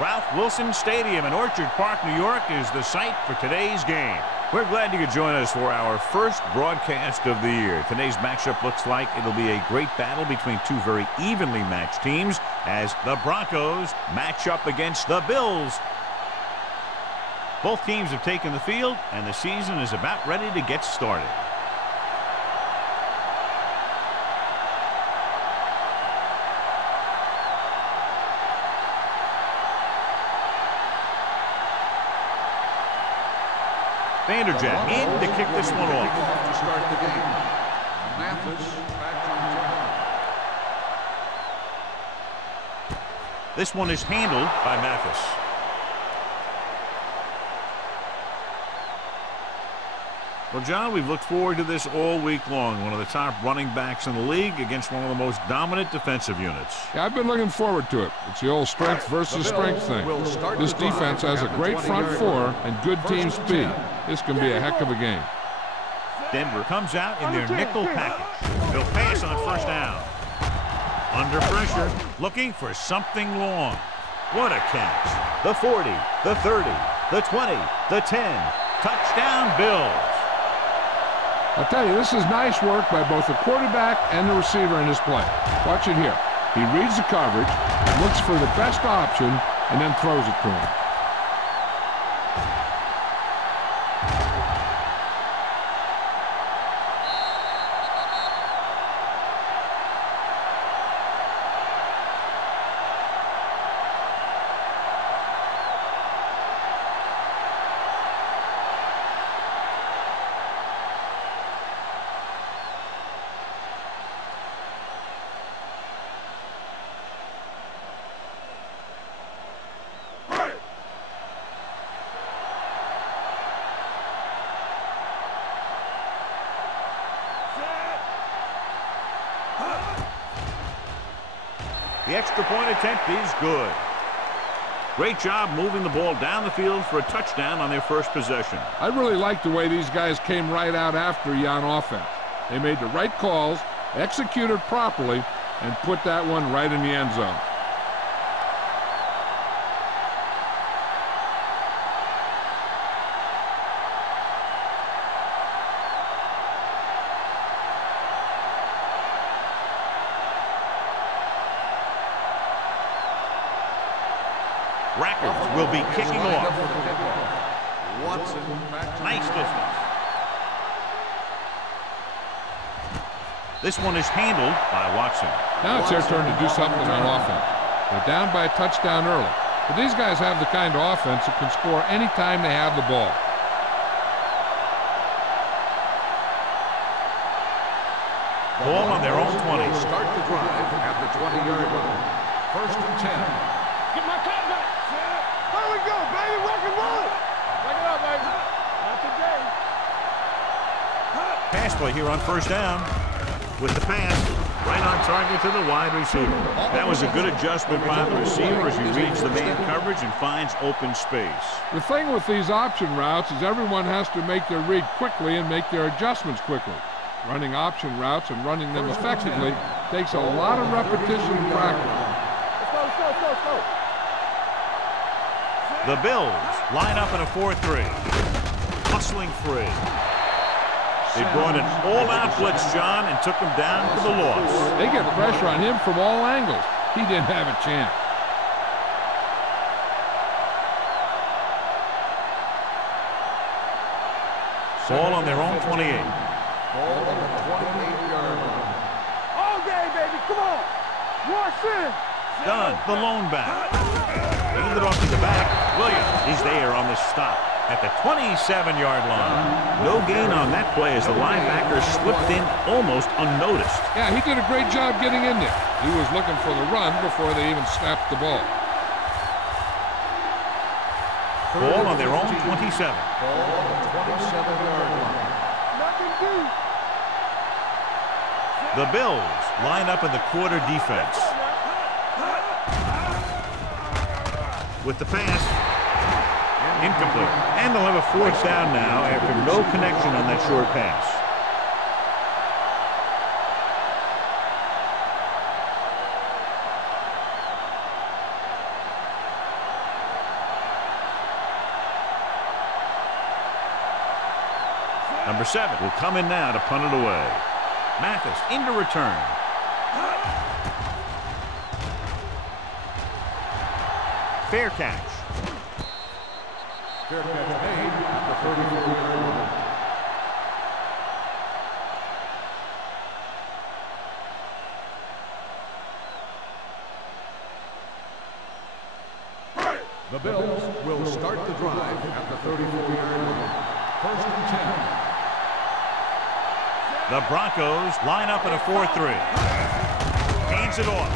Ralph Wilson Stadium in Orchard Park, New York is the site for today's game. We're glad you could join us for our first broadcast of the year. Today's matchup looks like it'll be a great battle between two very evenly matched teams as the Broncos match up against the Bills. Both teams have taken the field, and the season is about ready to get started. Vanderjagt in to kick this one off. To start the game. Mathis back to return. This one is handled by Mathis. Well, John, we've looked forward to this all week long. One of the top running backs in the league against one of the most dominant defensive units. Yeah, I've been looking forward to it. It's the old strength versus strength thing. This defense has a great front four and good team speed. This can be a heck of a game. Denver comes out in their nickel package. They'll pass on first down. Under pressure, looking for something long. What a catch. The 40, the 30, the 20, the 10. Touchdown, Bills. I'll tell you, this is nice work by both the quarterback and the receiver in this play. Watch it here. He reads the coverage, looks for the best option, and then throws it to him. The extra point attempt is good. Great job moving the ball down the field for a touchdown on their first possession. I really like the way these guys came right out after you on offense. They made the right calls, executed properly, and put that one right in the end zone. Rackers will be kicking off. Nice distance. This one is handled by Watson. Now it's their turn to do something on offense. They're down by a touchdown early. But these guys have the kind of offense that can score anytime they have the ball. Ball on their own 20. Start the drive at the 20-yard line. First and 10. Get my cut back. There we go, baby. Rock and roll. Back it up, baby. Not today. Pass play here on first down. With the pass, right on target to the wide receiver. That was a good adjustment by the receiver as he reads the man coverage and finds open space. The thing with these option routes is everyone has to make their read quickly and make their adjustments quickly. Running option routes and running them effectively takes a lot of repetition and practice. Let's go. The Bills line up in a 4-3. Hustling free. They brought an all-out blitz, John, and took him down for the loss. They get pressure on him from all angles. He didn't have a chance. Ball on their own 28. Ball on the 28-yard line. All day, baby. Come on. Rush in. Dunn, the lone back. Hand it off to the back. Williams is there on the stop at the 27-yard line. No gain on that play as the linebacker slipped in almost unnoticed. Yeah, he did a great job getting in there. He was looking for the run before they even snapped the ball. Ball on their own 27. Ball on the 27-yard line. Nothing deep. The Bills line up in the quarter defense. With the pass, incomplete. And they'll have a fourth down now after no connection on that short pass. Number 7 will come in now to punt it away. Mathis into return. Fair catch. Fair catch made at the 34-yard line. The Bills will start the drive at the 34-yard line. 1st and 10. The Broncos line up in a 4-3. Hands it off.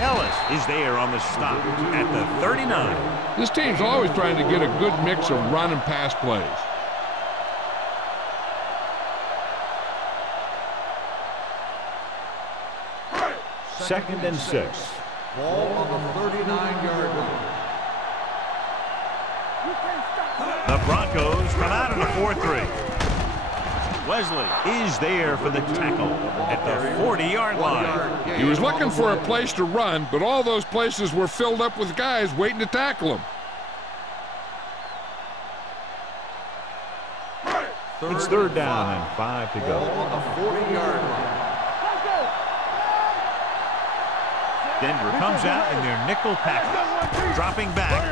Ellis is there on the stop at the 39. This team's always trying to get a good mix of run and pass plays. Second and 6. Ball on the 39-yard line. The Broncos come out in a 4-3. Wesley is there for the tackle at the 40-yard line. He was looking for a place to run, but all those places were filled up with guys waiting to tackle him. It's 3rd down and 5 to go. On the 40-yard line. Denver comes out in their nickel package. Dropping back.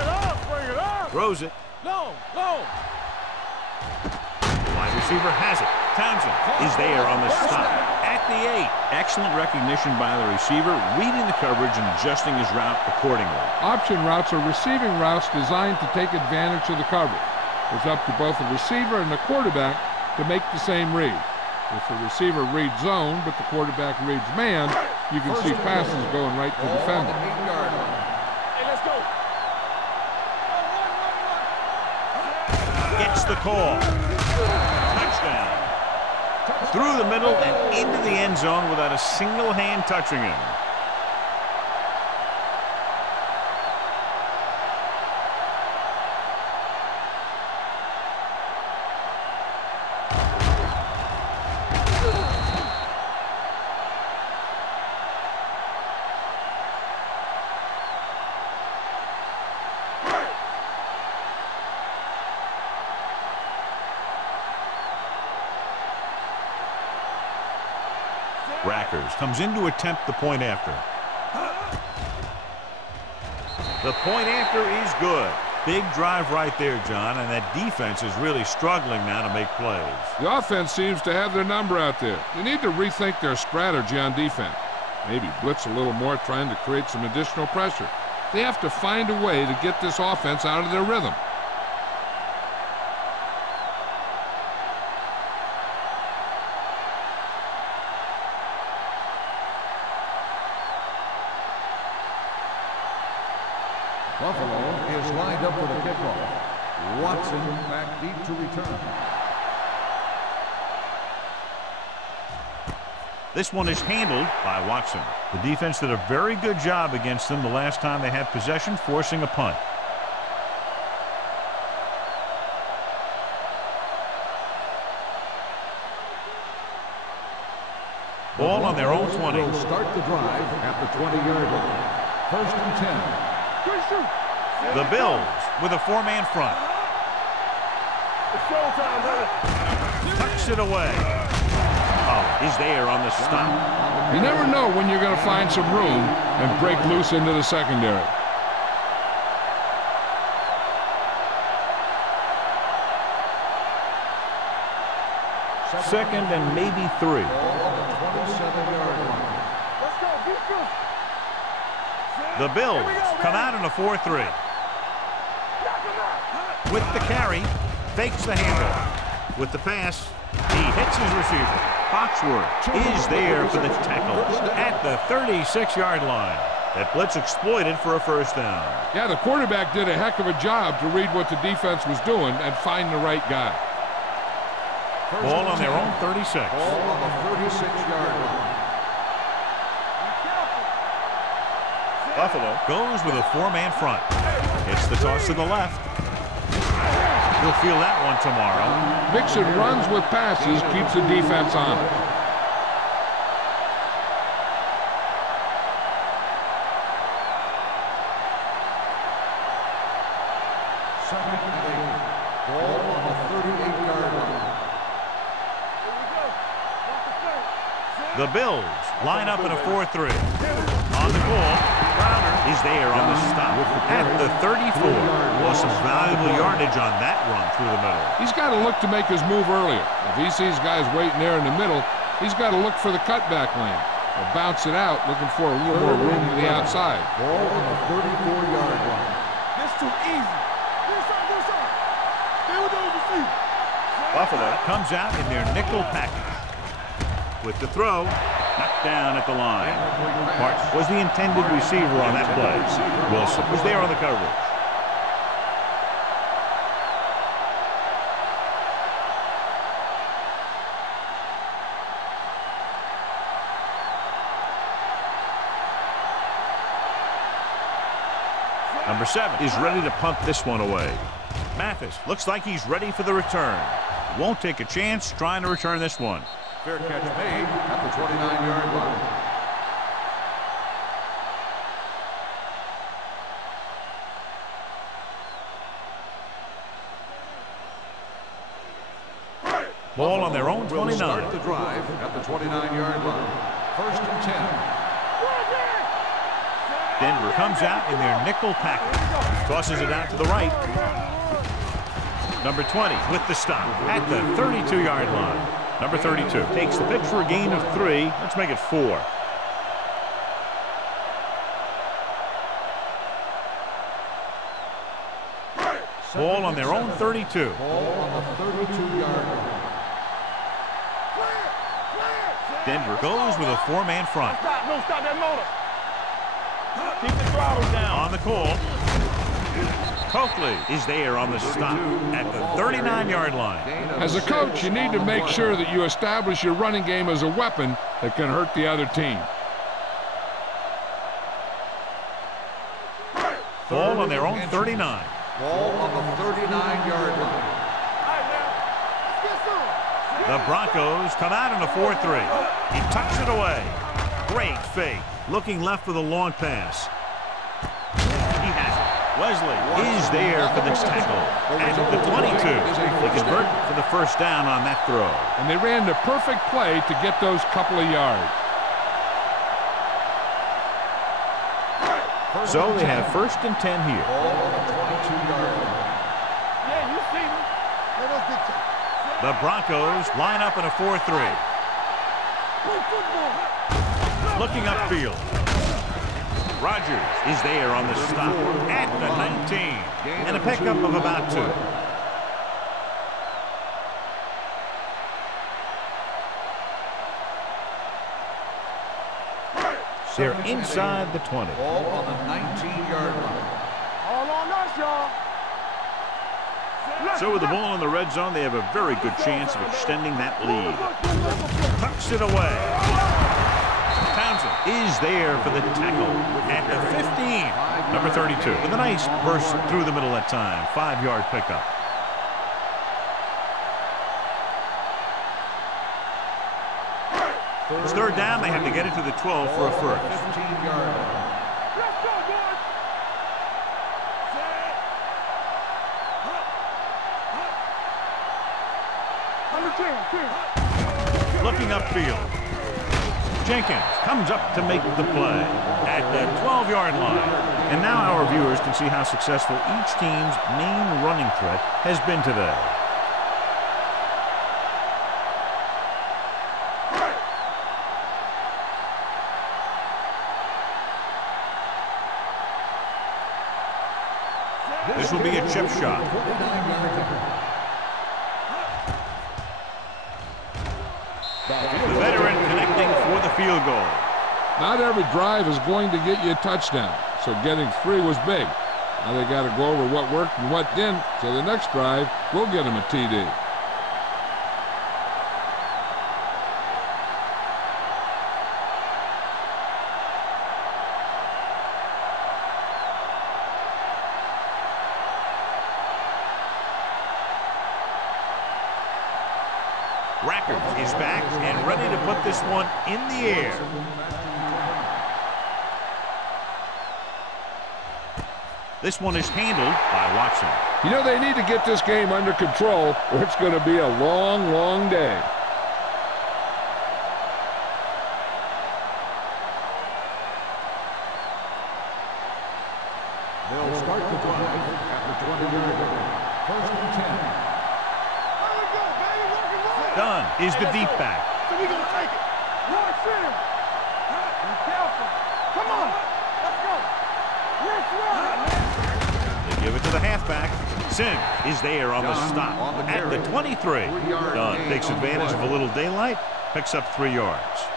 Bring it up. Throws it. No. Wide receiver has it. Townsend is there on the stop at the 8. Excellent recognition by the receiver, reading the coverage and adjusting his route accordingly. Option routes are receiving routes designed to take advantage of the coverage. It's up to both the receiver and the quarterback to make the same read. If the receiver reads zone, but the quarterback reads man, you can see passes going right to the defender. Hey, let's go. Gets the call. Touchdown. Through the middle and into the end zone without a single hand touching him. Rackers comes in to attempt the point after. The point after is good. Big drive right there, John, and that defense is really struggling now to make plays. The offense seems to have their number out there. They need to rethink their strategy on defense. Maybe blitz a little more, trying to create some additional pressure. They have to find a way to get this offense out of their rhythm. Buffalo is lined up for the kickoff. Watson back deep to return. This one is handled by Watson. The defense did a very good job against them the last time they had possession, forcing a punt. Ball on their own 20. Will start the drive at the 20-yard line. 1st and 10. The Bills with a 4-man front. It's showtime, brother. Tucks it away. Oh, he's there on the stop. You never know when you're going to find some room and break loose into the secondary. Second and maybe 3. Ball on the 27-yard line. Let's go. Defense. The Bills come out in a 4-3. With the carry, fakes the handoff. With the pass, he hits his receiver. Foxworth is there for the tackle at the 36-yard line. That blitz exploited for a 1st down. Yeah, the quarterback did a heck of a job to read what the defense was doing and find the right guy. Ball on their own 36. Ball on the 36-yard line. Buffalo goes with a 4-man front. It's the toss to the left. He'll feel that one tomorrow. Mixing runs with passes keeps the defense on it. Second and 8. Ball on the 38-yard line. The Bills line up in a 4-3. On the goal, Crowder is there on the stop at the 34. Well, some valuable yardage on that run through the middle. He's got to look to make his move earlier. If he sees guys waiting there in the middle, he's got to look for the cutback lane. Or bounce it out, looking for a little more room to the outside. Ball on the 34-yard line. This too easy. This side. Stay with those receivers. Buffalo comes out in their nickel package. With the throw, knocked down at the line. March was the intended receiver on that play. Wilson was there on the coverage. Number 7 is ready to punt this one away. Mathis looks like he's ready for the return. Won't take a chance trying to return this one. Fair catch made at the 29-yard line. Ball on their own 29. Will start the drive at the 29-yard line. 1st and 10. Denver comes out in their nickel package. Tosses it out to the right. Number 20 with the stop at the 32-yard line. Number 32 takes the pitch for a gain of 3. Let's make it 4. Ball on their own 32. Ball on the 32-yard line. Denver goes with a 4-man front. No, stop that motor. Keep the throttle down. On the call. Coakley is there on the stop at the 39-yard line. As a coach, you need to make sure that you establish your running game as a weapon that can hurt the other team. Ball on their own 39. Ball on the 39-yard line. The Broncos come out in a 4-3. He tucks it away. Great fake. Looking left for the long pass. He has it. Wesley is there for the tackle at the 22. They convert for the first down on that throw. And they ran the perfect play to get those couple of yards. So they have 1st and 10 here. Ball on the 22-yard line. Yeah, you see me. Let us dictate. The Broncos line up in a 4-3. Looking upfield. Rodgers is there on the stop at the 19. And a pickup of about 2. They're inside the 20. Ball on the 19-yard line. All on us, y'all. So with the ball in the red zone, they have a very good chance of extending that lead. Tucks it away. Townsend is there for the tackle at the 15. Number 32 with a nice burst through the middle that time. 5-yard pickup. It's 3rd down. They have to get it to the 12 for a first. 15-yard line. Let's go, boys. Looking upfield. Jenkins comes up to make the play at the 12-yard line. And now our viewers can see how successful each team's main running threat has been today. This will be a chip shot. The veteran connecting for the field goal. Not every drive is going to get you a touchdown, so getting 3 was big. Now they got to go over what worked and what didn't, so the next drive will get them a TD. Rackard is back and ready to put this one in the air. This one is handled by Watson. You know, they need to get this game under control, or it's going to be a long, long day. They'll start the drive at the 20-yard line. First and 10. There we go, baby. Rock and roll. Dunn is the deep back. So we gonna take it. Watch him. Be careful. Come on. Let's go. Let's run. They give it to the halfback. Sim is there on the stop at the 23. Dunn takes advantage of a little daylight, picks up 3 yards.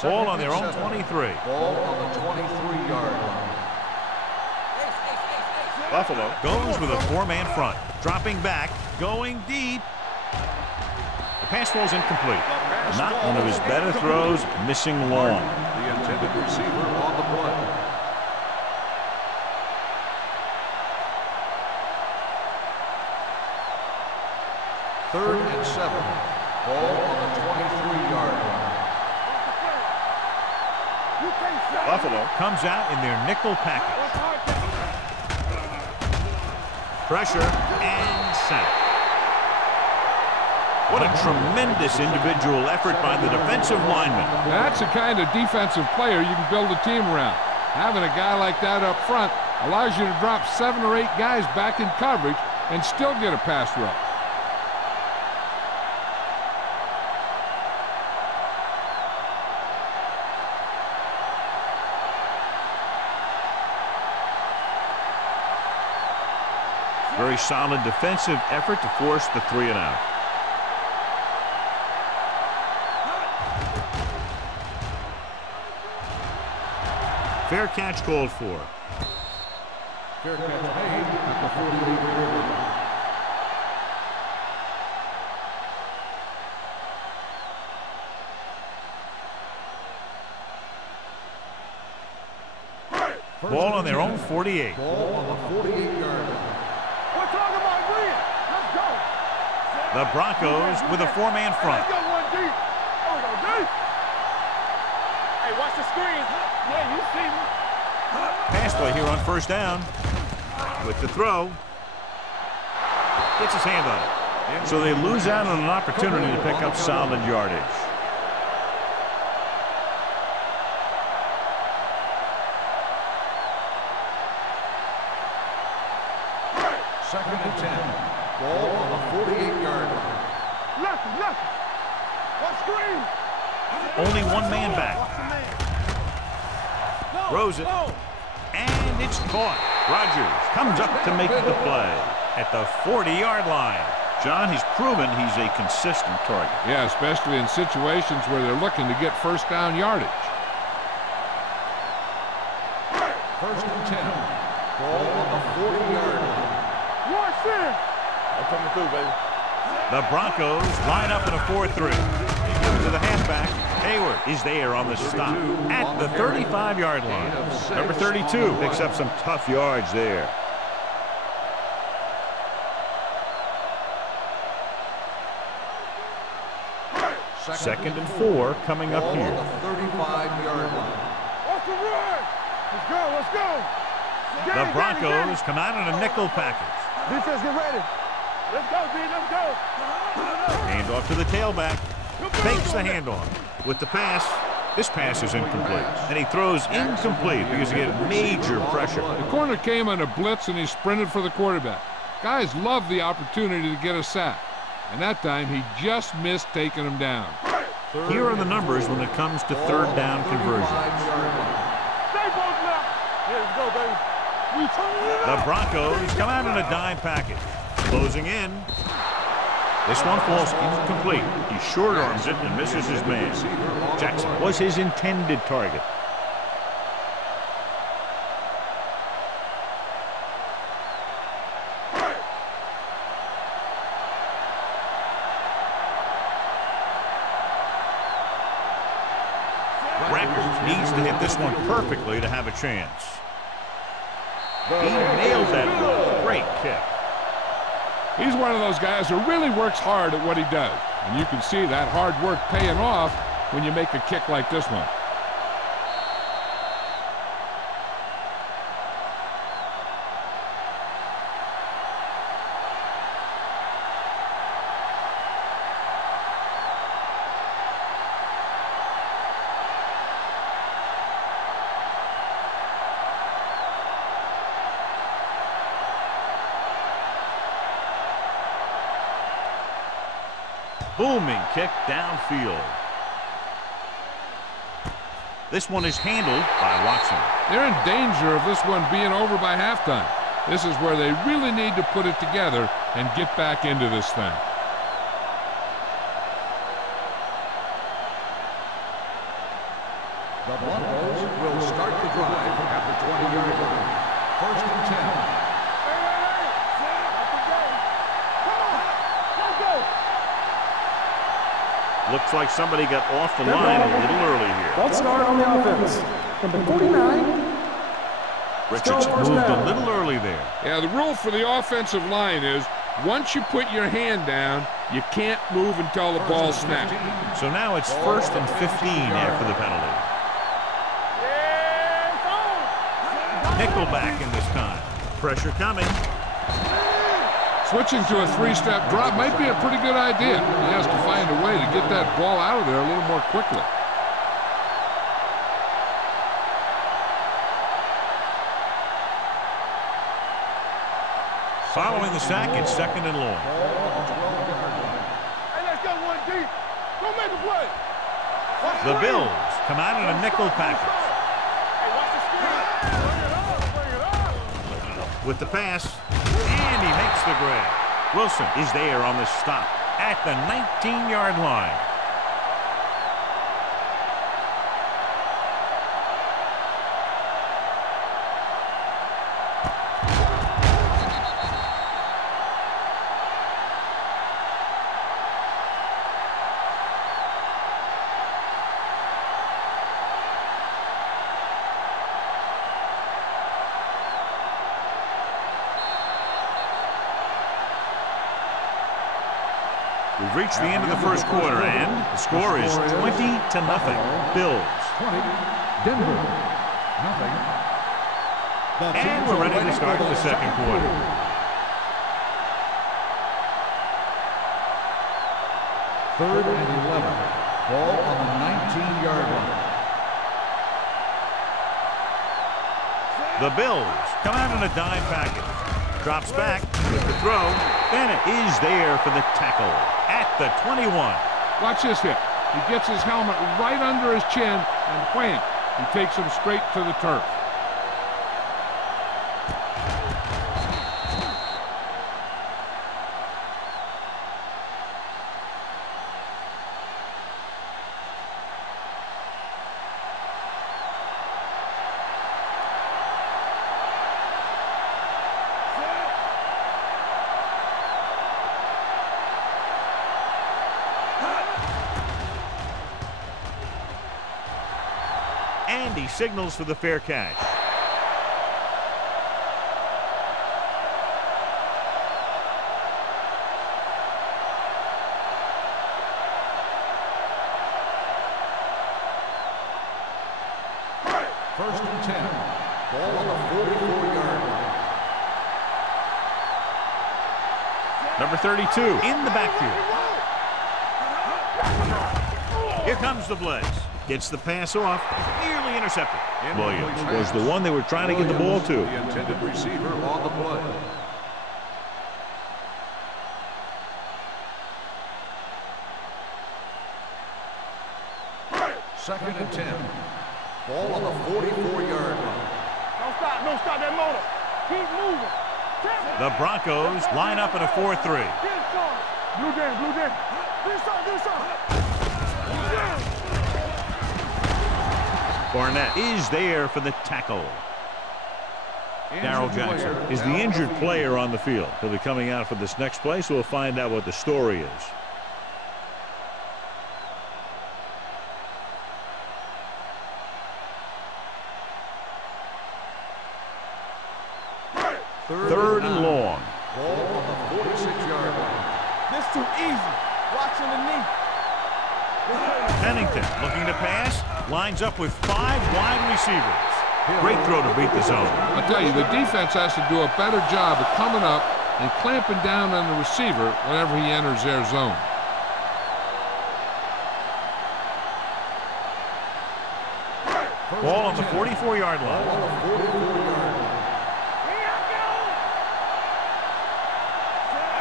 Ball on their own 23. Ball on the 23-yard line. Buffalo goes with a 4-man front. Dropping back, going deep. The pass falls incomplete. Not one of his better throws, missing long. The intended receiver on the play. Third and 7. Ball on the 23-yard line. Buffalo comes out in their nickel package. Pressure and sack. What a tremendous individual effort by the defensive lineman. That's the kind of defensive player you can build a team around. Having a guy like that up front allows you to drop 7 or 8 guys back in coverage and still get a pass rush. Very solid defensive effort to force the 3 and out. Fair catch called for. Fair catch made at the 48-yard line. Ball on their own 48. Ball on the 48-yard line. We're talking about win. Let's go. The Broncos with a 4-man front. Let's go one deep. Oh, we go deep. Hey, watch the screen. Yeah, you see me. Pass play here on first down. With the throw. Gets his hand on it. So they lose out on an opportunity to pick up solid yardage. Second and 10. Ball on the 48-yard line. Left. What screen? Only 1 man back. Throws it. And it's caught. Rodgers comes up to make the play at the 40-yard line. John, he's proven he's a consistent target. Yeah, especially in situations where they're looking to get first down yardage. First and 10. Ball on the 40-yard line. Watch it. I'm coming through, baby. The Broncos line up in a 4-3. They give it to the halfback. Hayward is there on the stop at the 35-yard line. Number 32 picks up some tough yards there. Second and 4 coming up here. On the 35-yard line. What's the run? Let's go. The Broncos come out in a nickel package. Defense, get ready. Let's go, D. Let's go. Hand off to the tailback. Fakes the handoff. With the pass, this pass is incomplete. And he throws incomplete because he get major pressure. The corner came on a blitz and he sprinted for the quarterback. Guys love the opportunity to get a sack. And that time he just missed taking him down. Here are the numbers when it comes to third down conversions. Stay both left. Yeah, let's go, baby. We turning it The up. Broncos come out in a dime package. Closing in. This one falls incomplete. He short arms it and misses his man. Jackson was his intended target. Rackers needs to hit this one perfectly to have a chance. He nailed that ball. Great kick. He's one of those guys who really works hard at what he does. And you can see that hard work paying off when you make a kick like this one. Booming kick downfield. This one is handled by Watson. They're in danger of this one being over by halftime. This is where they really need to put it together and get back into this thing. The Broncos will start the drive at the 20-yard line. First and 10. Looks like somebody got off the line a little early here. Let's start on the offense. Number 49. Richards moved a little early there. Yeah, the rule for the offensive line is once you put your hand down, you can't move until the ball snaps. So now it's first and 15 after the penalty. Nickelback in this time. Pressure coming. Switching to a three-step drop might be a pretty good idea. He has to find a way to get that ball out of there a little more quickly. Following the sack, it's second and long. Hey, let's go one deep. Go make a play. The Bills come out in a nickel package. Hey, watch the screen. Bring it up. Bring it up. With the pass, and he makes the grab. Wilson is there on the stop at the 19-yard line. We've reached the end of the first quarter, and the score is 20-0. Bills. 20. Denver. Nothing. And we're ready to start the second quarter. Third and 11. Ball on the 19-yard line. The Bills come out in a dime package. Drops back with the throw. Bennett is there for the tackle at the 21. Watch this hit. He gets his helmet right under his chin, and wham, he takes him straight to the turf. And he signals for the fair catch. First and 10. Ball on the 44-yard line. Number 32 in the backfield. Here comes the blitz. Gets the pass off, nearly intercepted. Williams was the one they were trying to get the ball to. The intended receiver on the play. Second and 10. Ball on the 44-yard line. Don't stop that motor. Keep moving. The Broncos line up in a 4-3. Get started. Blue game. This side. Barnett is there for the tackle. Darrell Jackson is the injured player on the field. He'll be coming out for this next play, so we'll find out what the story is. Third and long. Ball on the 46-yard line. This too easy. Watching the knee. Pennington looking to pass. Lines up with 5 wide receivers. Great throw to beat the zone. I'll tell you, the defense has to do a better job of coming up and clamping down on the receiver whenever he enters their zone. Ball on the 44-yard line.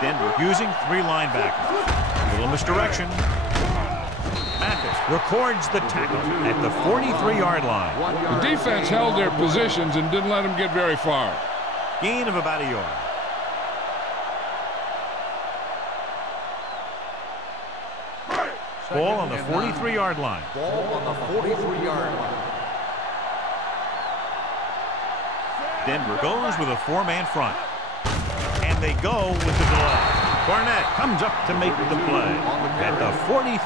Denver using 3 linebackers. A little Little misdirection. Mathis records the tackle at the 43-yard line. The defense held their positions and didn't let them get very far. Gain of about a yard. Ball on the 43-yard line. Ball on the 43-yard line. Denver goes with a four-man front. And they go with the delay. Barnett comes up to make the play at the 43.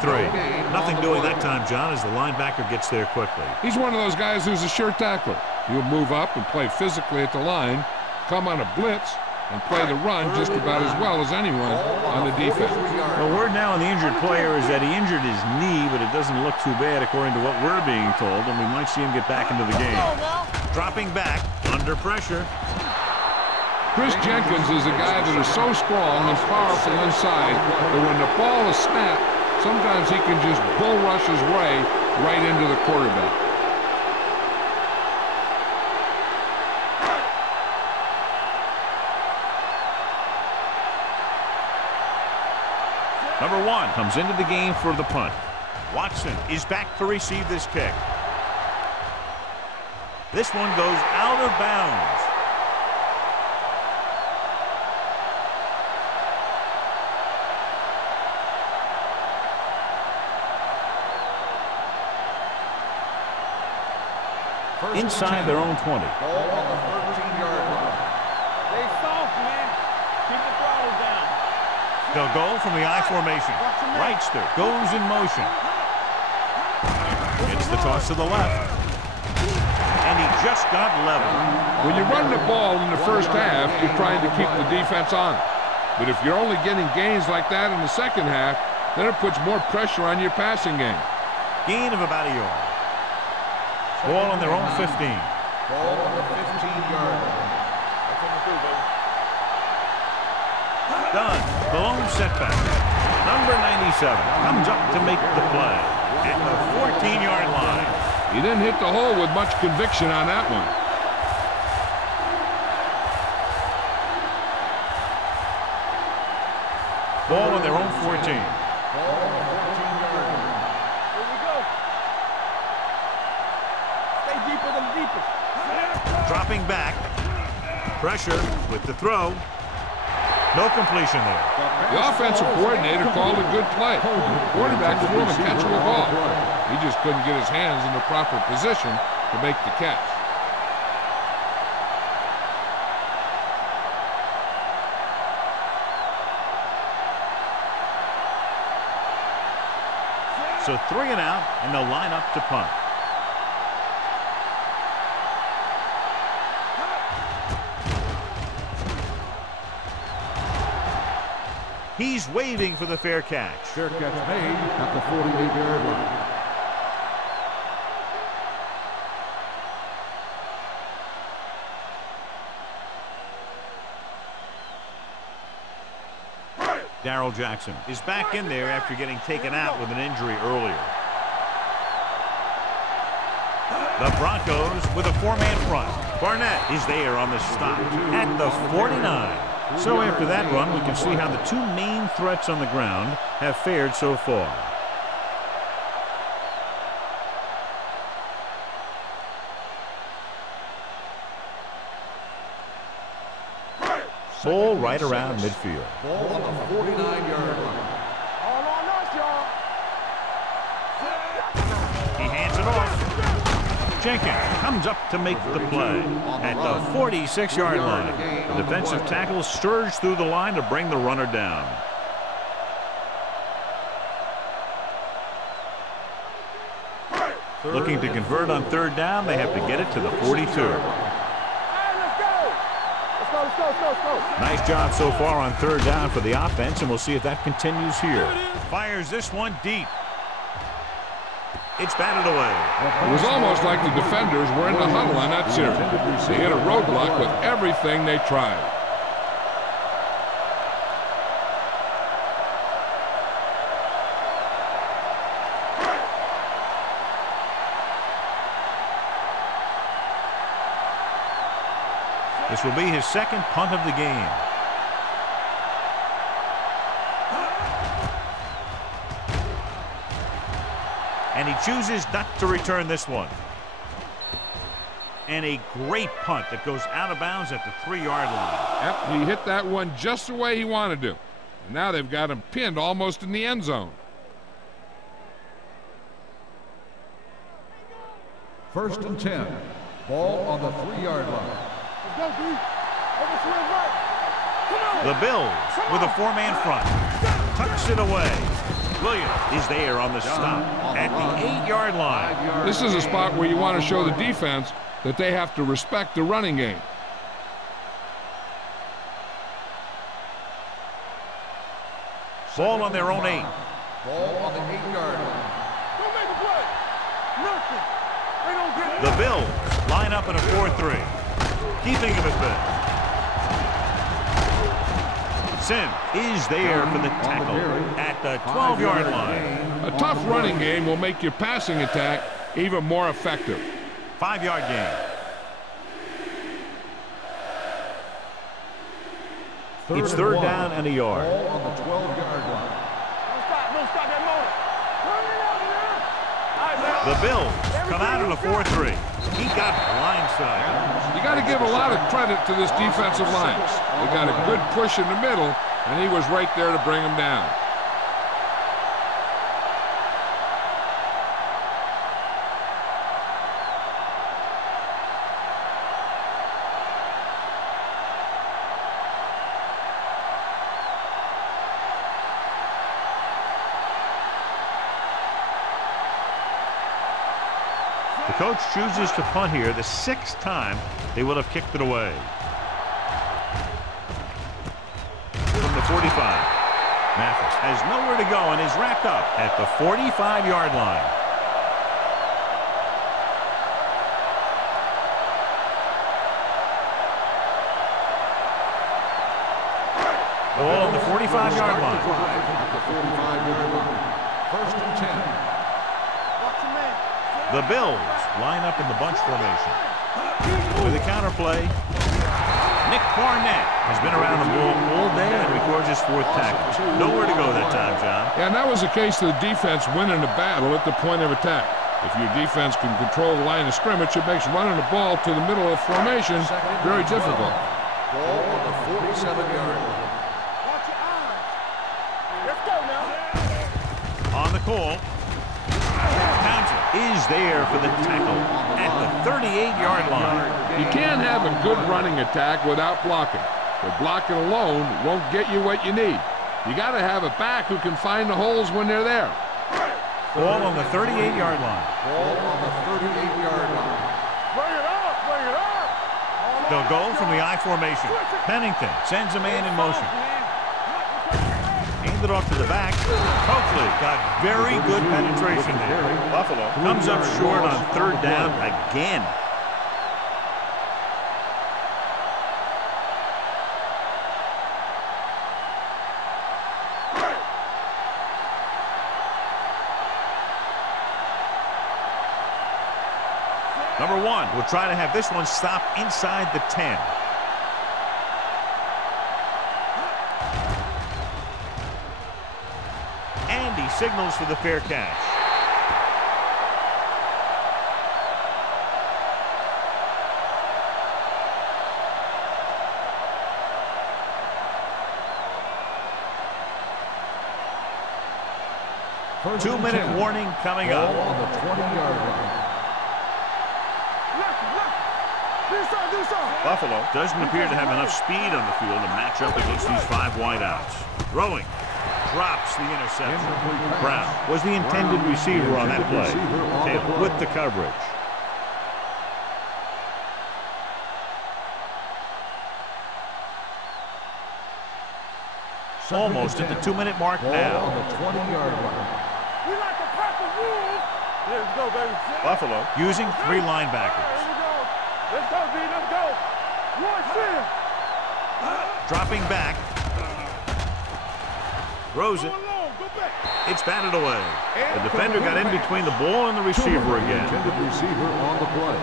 Nothing doing that time, John, as the linebacker gets there quickly. He's one of those guys who's a sure tackler. He'll move up and play physically at the line, come on a blitz, and play the run just about as well as anyone on the defense. The word now on the injured player is that he injured his knee, but it doesn't look too bad according to what we're being told, and we might see him get back into the game. Dropping back under pressure. Chris Jenkins is a guy that is so strong and powerful inside that when the ball is snapped, sometimes he can just bull rush his way right into the quarterback. Number 1 comes into the game for the punt. Watson is back to receive this kick. This one goes out of bounds. Inside their own 20. Ball on the 13-yard line. Stay soft, man. Keep the throttle down. They'll go from the I formation. Wrightster goes in motion. Gets the toss to the left. And he just got level. When you run the ball in the first half, you're trying to keep the defense on it. But if you're only getting gains like that in the second half, then it puts more pressure on your passing game. Gain of about a yard. Ball on their own 15. Ball on the 15-yard line. Done. The lone setback. Number 97 comes up to make the play at the 14-yard line. He didn't hit the hole with much conviction on that one. Ball on their own 14. Ball on the 14-yard line. Here we go. Stay deeper than deepest. Dropping back. Pressure with the throw. No completion there. The offensive coordinator called a good play. The quarterback threw him a catchable ball. He just couldn't get his hands in the proper position to make the catch. So 3 and out, and they'll line up to punt. He's waving for the fair catch. Fair catch made at the 48-yard line. Darrell Jackson is back in there after getting taken out with an injury earlier. The Broncos with a four-man front. Barnett is there on the stop at the 49. So after that run, we can see how the two main threats on the ground have fared so far. Ball right around midfield. Ball on the 49-yard line. All on us, y'all. He hands it off. Jenkins comes up to make the play at the 46-yard line. The defensive tackle surged through the line to bring the runner down. Looking to convert on third down, they have to get it to the 42. Let's go. Nice job so far on third down for the offense, and we'll see if that continues here. Fires this one deep. It's batted away. It was almost like the defenders were in the huddle on that series. They hit a roadblock with everything they tried. This will be his second punt of the game. And he chooses not to return this one. And a great punt that goes out of bounds at the 3-yard line. Yep, he hit that one just the way he wanted to. And now they've got him pinned almost in the end zone. First and 10. Ball on the 3-yard line. Let's go, D. Over to his right. Come on. The Bills with a 4-man front. Tucks it away. Williams is there on the stop at the 8-yard line. This is a spot where you want to show the defense that they have to respect the running game. Ball on their own 8. Ball on the 8-yard line. Don't make a play. Nothing. They don't get it. The Bills line up in a 4-3. Keeping him at bay. Sim is there for the tackle at the 12-yard line. A tough running game will make your passing attack even more effective. 5-yard gain. It's third down and a yard. Ball on the 12-yard line. Don't stop that motor. Turn it out now. All right, man. The Bills come out in a 4-3. He got blindsided. You got to give a lot of credit to this defensive line. They got a good push in the middle, and he was right there to bring him down. The coach chooses to punt here the 6th time they will have kicked it away. From the 45. Mathis has nowhere to go and is wrapped up at the 45-yard line. Ball on the 45-yard line. First and 10. Watch your man. The Bills line up in the bunch formation. With a counter play, Nick Barnett has been around the ball all day and records his 4th tackle. Nowhere to go that time, John. And that was the case of the defense winning the battle at the point of attack. If your defense can control the line of scrimmage, it makes running the ball to the middle of formation very difficult. Ball on the 47-yard line. Watch your eyes. Let's go now. On the call, Townsend is there for the tackle at the 38-yard line. You can't have a good running attack without blocking. But blocking alone won't get you what you need. You got to have a back who can find the holes when they're there. Ball on the 38-yard line. Ball on the 38-yard line. Bring it up. Bring it up. They'll go from the I formation. Pennington sends a man in motion. Hand it off to the back. Coakley got very good penetration there. Buffalo comes up short on 3rd down again. Number 1 will try to have this one stop inside the 10. And he signals for the fair catch. First 2-minute and 10. warning coming Ball up. on the 20-yard line. Buffalo doesn't appear to have enough speed on the field to match up against these 5 wideouts. Throwing. Drops the interception. Brown was the intended receiver on that play. Taylor with the coverage. Almost at the 2-minute mark Ball now. on the 20-yard line. We like the purple rules. Let's go, baby. Buffalo using 3 Here linebackers. we go. Let's go, D. Let's go. One center. Dropping back. Throws it. Go along. Go back. It's batted away. The defender got in between the ball and the receiver again. Intended receiver on the play.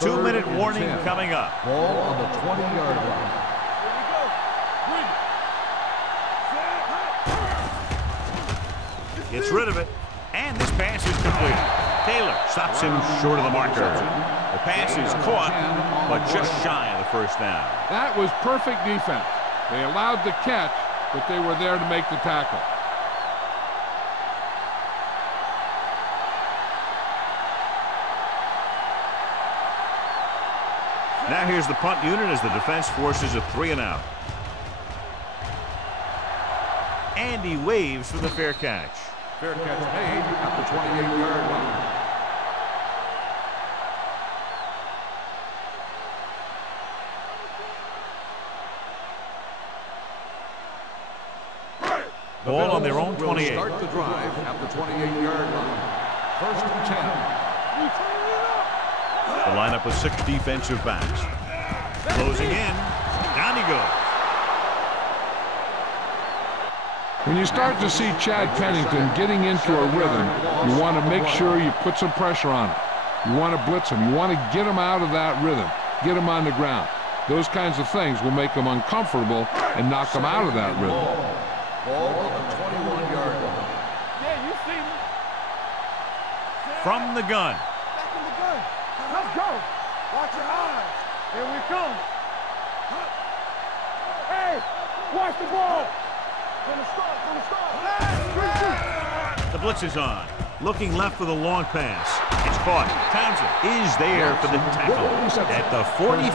Two-minute Third and warning 10. coming up. Ball on the 20-yard line. Gets rid of it. And this pass is complete. Taylor stops him short of the marker. The pass is caught, but just shy of the first down. That was perfect defense. They allowed the catch, but they were there to make the tackle. Now here's the punt unit as the defense forces a 3-and-out. And he waves for the fair catch. Fair catch made at the 28-yard line. Ball on their own 28. Start the drive at the 28-yard line. 1st and 10. The lineup with 6 defensive backs. Closing in. Down he goes. When you start to see Chad Pennington getting into a rhythm, you want to make sure you put some pressure on him. You want to blitz him. You want to get him out of that rhythm. Get him on the ground. Those kinds of things will make him uncomfortable and knock him out of that rhythm. Ball on the 21-yard line. Yeah, you see me. From the gun. Back in the gun. Let's go. Watch your eyes. Here we come. Hey, watch the ball. From the start, from the start. The blitz is on. Looking left for the long pass. It's caught. Townsend is there for the tackle at the 45.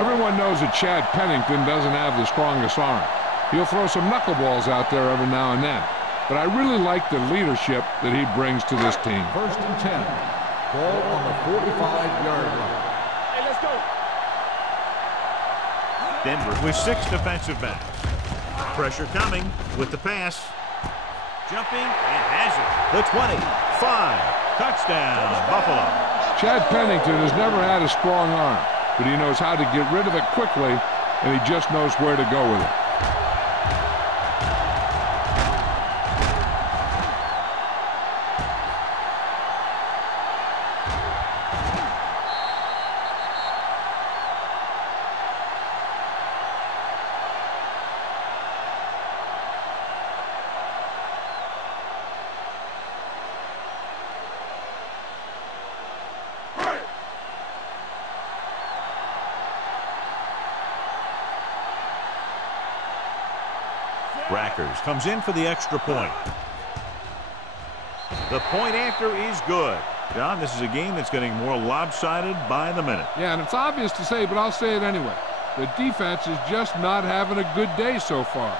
Everyone knows that Chad Pennington doesn't have the strongest arm. He'll throw some knuckleballs out there every now and then. But I really like the leadership that he brings to this team. 1st and 10. Ball on the 45-yard line. Hey, let's go. Denver with 6 defensive backs. Pressure coming with the pass. Jumping and has it. The 25. Touchdown, Buffalo. Chad Pennington has never had a strong arm, but he knows how to get rid of it quickly, and he just knows where to go with it. Rackers comes in for the extra point. The point after is good. John, this is a game that's getting more lopsided by the minute. Yeah, and it's obvious to say, but I'll say it anyway. The defense is just not having a good day so far.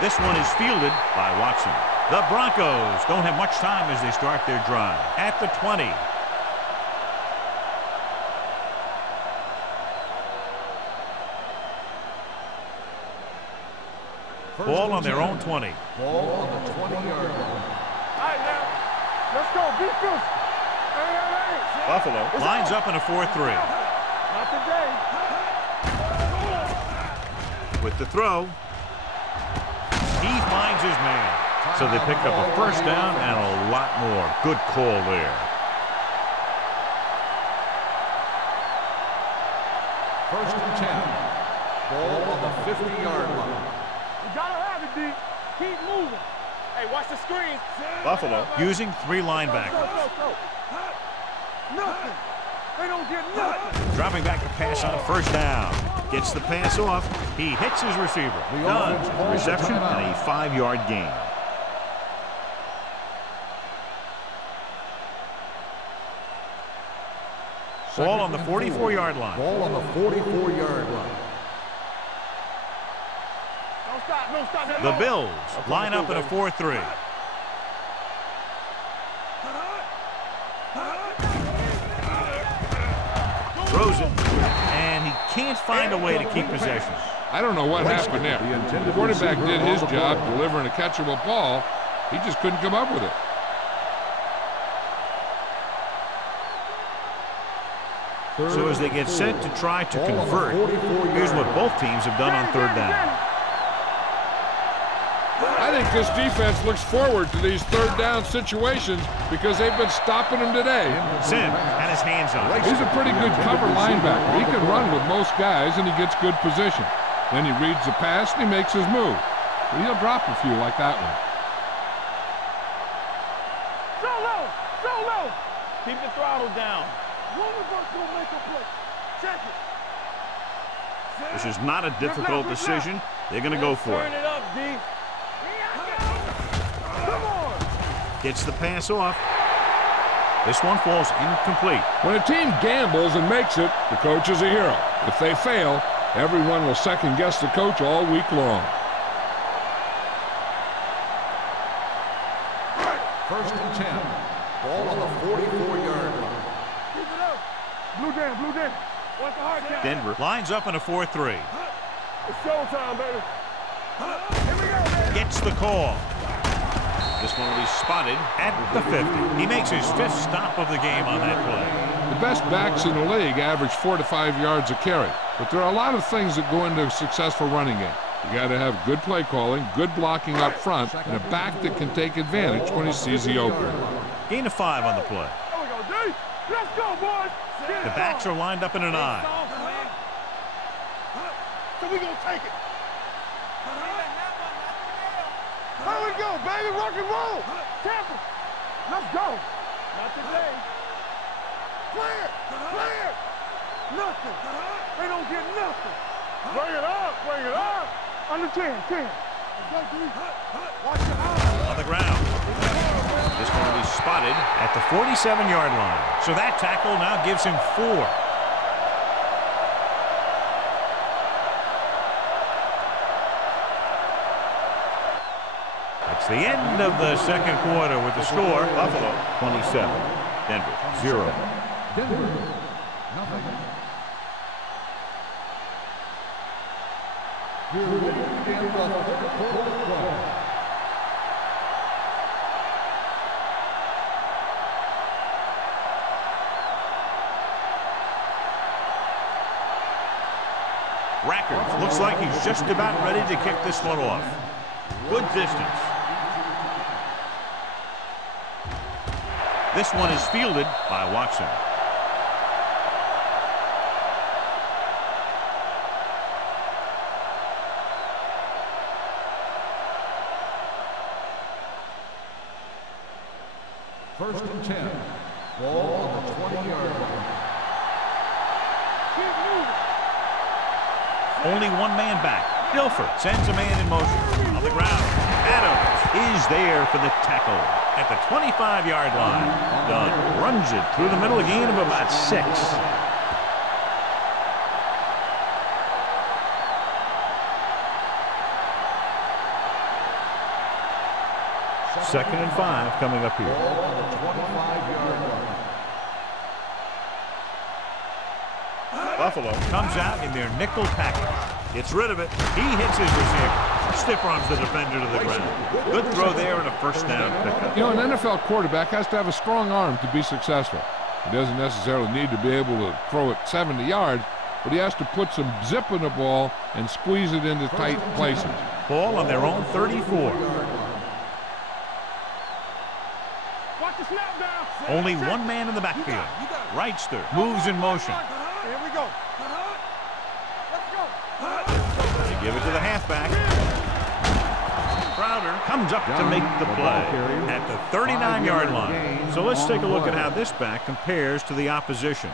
This one is fielded by Watson. The Broncos don't have much time as they start their drive. At the 20. Ball on their own 20. Ball on the 20-yard line. All right, now. Let's go. Be fierce. Hey. Buffalo lines up in a 4-3. Not today. With the throw. He finds his man. So they pick up a first down and a lot more. Good call there. First and 10. Ball on the 50-yard line. You gotta have it, D. Keep moving. Hey, watch the screen. Buffalo using 3 linebackers. Go. Nothing. They don't get nothing. Dropping back to pass on first down. Gets the pass off. He hits his receiver. Done. Reception and a 5-yard gain. Ball on the 44-yard line. Ball on the 44-yard line. Don't stop. The Bills line up in a 4-3. Throws it, and he can't find a way to keep possession. I don't know what happened there. The quarterback did his job delivering a catchable ball. He just couldn't come up with it. So as they get set to try to convert, here's what both teams have done on third down. I think this defense looks forward to these third down situations because they've been stopping them today. Sim had his hands on it. He's a pretty good cover linebacker. He can run with most guys, and he gets good position. Then he reads the pass, and he makes his move. But he'll drop a few like that one. So low, so low. Keep the throttle down. One of us will make a play. Check it. This is not a difficult decision. They're going to go for Turn it. it up, D. Come on. Gets the pass off. This one falls incomplete. When a team gambles and makes it, the coach is a hero. If they fail, everyone will second-guess the coach all week long. First and 10. Ball on the 44-yard line. Keep it up. Blue down, blue down. Watch the hard count. Denver lines up in a 4-3. It's showtime, baby. Here we go, baby. Gets the call. This one will be spotted at the 50. He makes his 5th stop of the game on that play. The best backs in the league average 4 to 5 yards a carry. But there are a lot of things that go into a successful running game. You got to have good play calling, good blocking up front, and a back that can take advantage when he sees the opening. Gain of 5 on the play. There we go, D. Let's go, boys. The backs are lined up in an I. So we gonna take it. How we go, baby? Rock and roll. Tampa. Let's go. Not today. Clear. Clear. Nothing. They don't get nothing. Bring it up. Bring it up. Under 10. 10. Watch your eyes. On the ground. This one will be spotted at the 47-yard line. So that tackle now gives him 4. It's the end of the second quarter with the score. Buffalo 27, Denver 0. Denver, nothing. We're ready to begin the third quarter. Rackers looks like he's just about ready to kick this one off. Good distance. This one is fielded by Watson. First and 10. Ball on the 20-yard line. Keep moving. Only one man back. Dilfer sends a man in motion. On the ground. Adams is there for the tackle at the 25-yard line. Dunn runs it through the middle, a gain of about 6. Second and 5 coming up here. Ball on the 25-yard line. Buffalo comes out in their nickel package. Gets rid of it. He hits his receiver. Stiff arms the defender to the ground. Good throw there and a first down pickup. You know, an NFL quarterback has to have a strong arm to be successful. He doesn't necessarily need to be able to throw it 70 yards, but he has to put some zip in the ball and squeeze it into tight places. Ball on their own 34. Watch the snap down. Only one man in the backfield. Wrightster moves in motion. Here we go. Let's go. They give it to the halfback. Crowder comes up to make the play at the 39-yard line. So let's take a look at how this back compares to the opposition.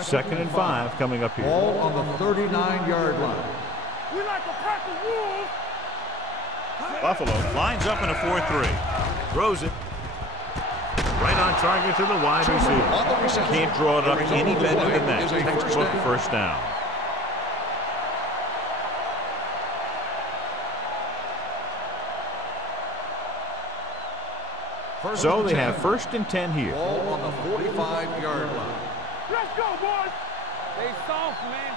Second and 5 coming up here. Ball on the 39-yard line. We like a pack of wolves. Buffalo lines up in a 4-3. Throws it. Right on target to the wide receiver. Can't draw it up any better than that. Textbook first down. So they have first and 10 here. Ball on the 45-yard line. Let's go, boys. Stay soft, man.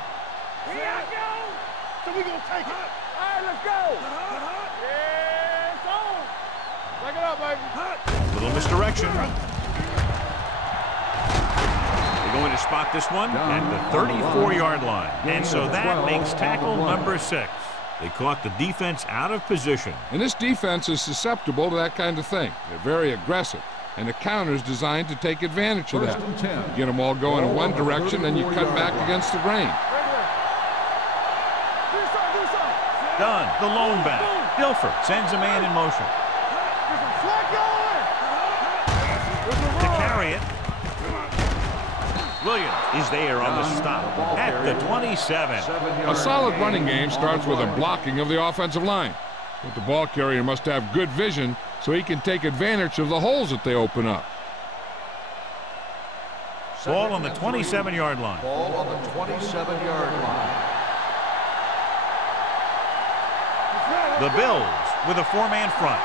Here I go. So we gonna take it. All right, let's go. Yeah, it's on. Take it up, baby. Little misdirection. They're going to spot this one at the 34-yard line. And so that makes tackle number 6. They caught the defense out of position. And this defense is susceptible to that kind of thing. They're very aggressive. And the counter's designed to take advantage of that. You get them all going in one direction, then you cut back against the grain. Done. The lone back. Dilfer sends a man in motion. To carry it. Williams is there on the stop at the 27. A solid running game starts with a blocking of the offensive line. But the ball carrier must have good vision so he can take advantage of the holes that they open up. Ball on the 27-yard line. Ball on the 27-yard line. The Bills with a 4-man front.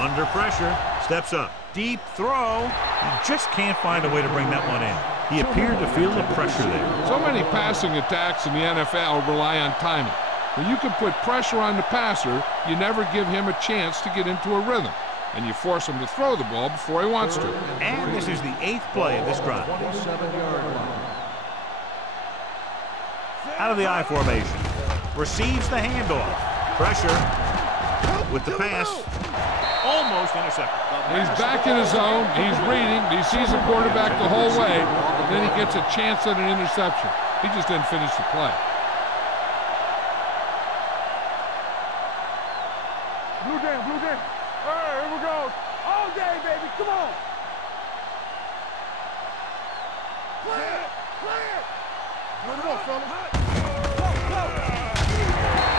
Under pressure, steps up. Deep throw. He just can't find a way to bring that one in. He appeared to feel the pressure there. So many passing attacks in the NFL rely on timing. When you can put pressure on the passer, you never give him a chance to get into a rhythm. And you force him to throw the ball before he wants to. And this is the 8th play of this drive. 27-yard line. Out of the I formation. Receives the handoff. Pressure with the pass. Almost intercepted. He's back in his zone. He's reading. He sees the quarterback the whole way. And then he gets a chance at an interception. He just didn't finish the play. Blue down, blue down. All right, here we go. All day, baby. Come on. Play it. Play it. Come on, fellas.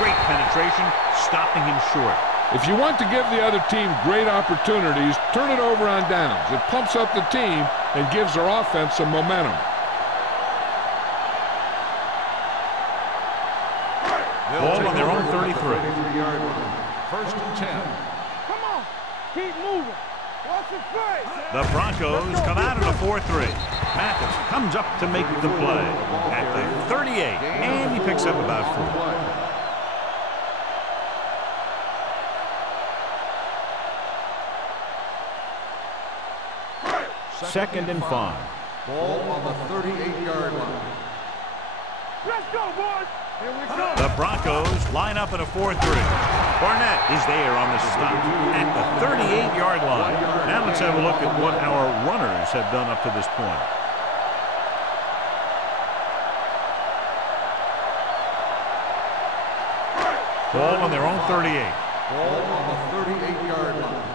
Great penetration, stopping him short. If you want to give the other team great opportunities, turn it over on downs. It pumps up the team and gives their offense some momentum. Ball on their own 33. 33-yard line. First and 10. Come on. Keep moving. Watch the play. The Broncos come out in a 4-3. Mathis comes up to make the play at the 38, and he picks up about 4. Second and 5. Ball on the 38-yard line. Let's go, boys. Here we go. The Broncos line up in a 4-3. Barnett is there on the stop at the 38-yard line. Now let's have a look at what our runners have done up to this point. Ball on their own 38. Ball on the 38-yard line.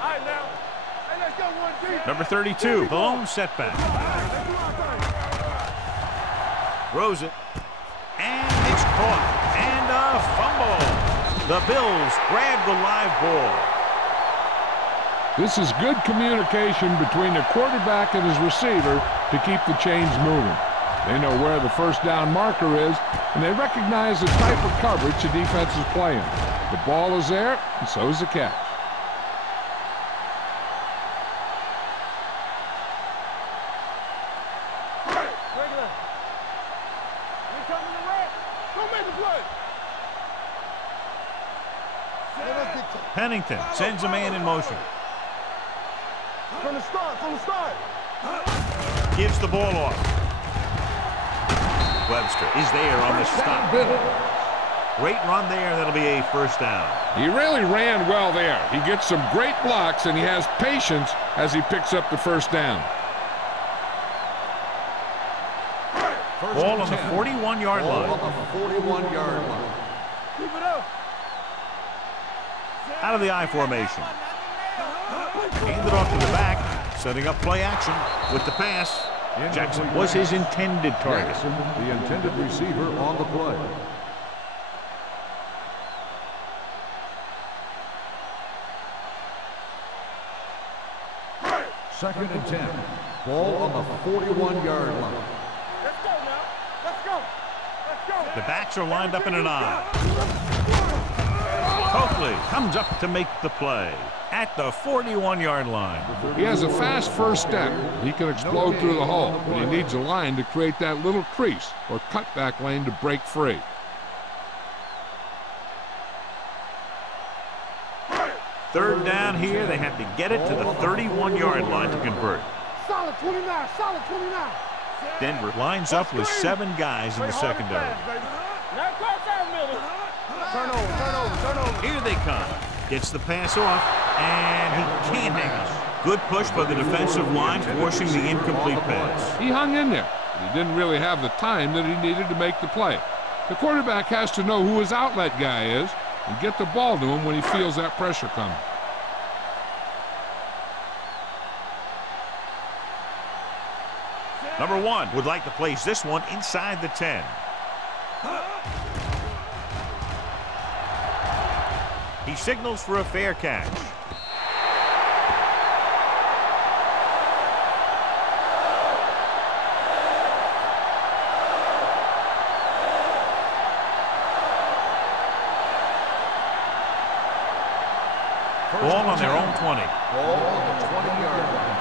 All right, now. Hey, let's go one deep. Number 32, the lone setback. Throws it. And it's caught. And a fumble. The Bills grab the live ball. This is good communication between the quarterback and his receiver to keep the chains moving. They know where the first down marker is, and they recognize the type of coverage the defense is playing. The ball is there, and so is the catch. Pennington sends a man in motion. From the start. Gives the ball off. Webster is there on the stop. Great run there. That'll be a first down. He really ran well there. He gets some great blocks, and he has patience as he picks up the first down. Ball on the 41-yard line. Ball on the 41-yard line. Keep it up. Out of the I formation. Handed off to the back, setting up play action with the pass. Jackson was his intended target. Jackson, the intended receiver on the play. Second and 10. Ball on the 41-yard line. Let's go now. Let's go. Let's go. The backs are lined up in an I. Coakley comes up to make the play at the 41-yard line. He has a fast first step. He can explode through the hole, but he needs a line to create that little crease or cutback lane to break free. Third down here. They have to get it to the 31-yard line to convert. Solid 29, solid 29. Denver lines up with 7 guys in the secondary. Not cross out, Miller. Turnover. Here they come. Gets the pass off, and he can't hang on. Good push by the defensive line, forcing the incomplete pass. He hung in there, but he didn't really have the time that he needed to make the play. The quarterback has to know who his outlet guy is and get the ball to him when he feels that pressure coming. Number 1 would like to place this one inside the 10. He signals for a fair catch. Ball on their own 20. Ball on the 20-yard line.